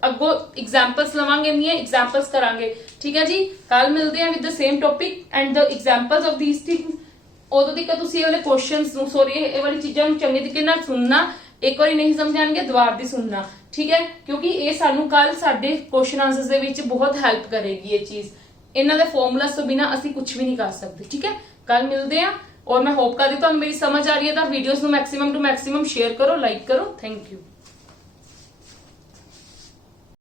ਅੱਗੋਂ ਐਗਜ਼ਾਮਪਲਸ ਲਵਾਂਗੇ, ਨਹੀਂ ਐਗਜ਼ਾਮਪਲਸ ਕਰਾਂਗੇ। ਠੀਕ ਹੈ ਜੀ, ਕੱਲ ਮਿਲਦੇ ਹਾਂ with the same topic and the examples of these things. ਉਦੋਂ ਤੱਕ ਤੁਸੀਂ ਇਹ ਵਾਲੇ ਕੁਐਸਚਨਸ ਨੂੰ ਸੌਰੀ ਇਹ ਵਾਲੀ ਚੀਜ਼ਾਂ ਨੂੰ ਚੰਗੇ ਤਰੀਕੇ ਨਾਲ ਸੁਣਨਾ, ਇੱਕ ਵਾਰੀ ਨਹੀਂ ਸਮਝ ਆਣਗੇ ਦੁਬਾਰਾ ਦੀ ਸੁਣਨਾ। ਠੀਕ ਹੈ, ਕਿਉਂਕਿ ਇਹ ਸਾਨੂੰ ਕੱਲ ਸਾਡੇ ਕੁਐਸਚਨ ਆਨਸਰਸ ਦੇ ਵਿੱਚ ਬਹੁਤ ਹੈਲਪ ਕਰੇਗੀ ਇਹ ਚੀਜ਼। ਇਹਨਾਂ ਦੇ ਫਾਰਮੂਲਾਸ ਤੋਂ ਬਿਨਾ ਅਸੀਂ ਕੁਝ ਵੀ ਨਹੀਂ ਕਰ ਸਕਦੇ। ਠੀਕ ਹੈ, ਕੱਲ ਮਿਲਦੇ ਹਾਂ। और मैं होप करती हूँ मेरी समझ आ रही है तो वीडियोस को मैक्सिमम टू मैक्सिमम शेयर करो, लाइक करो। Thank you.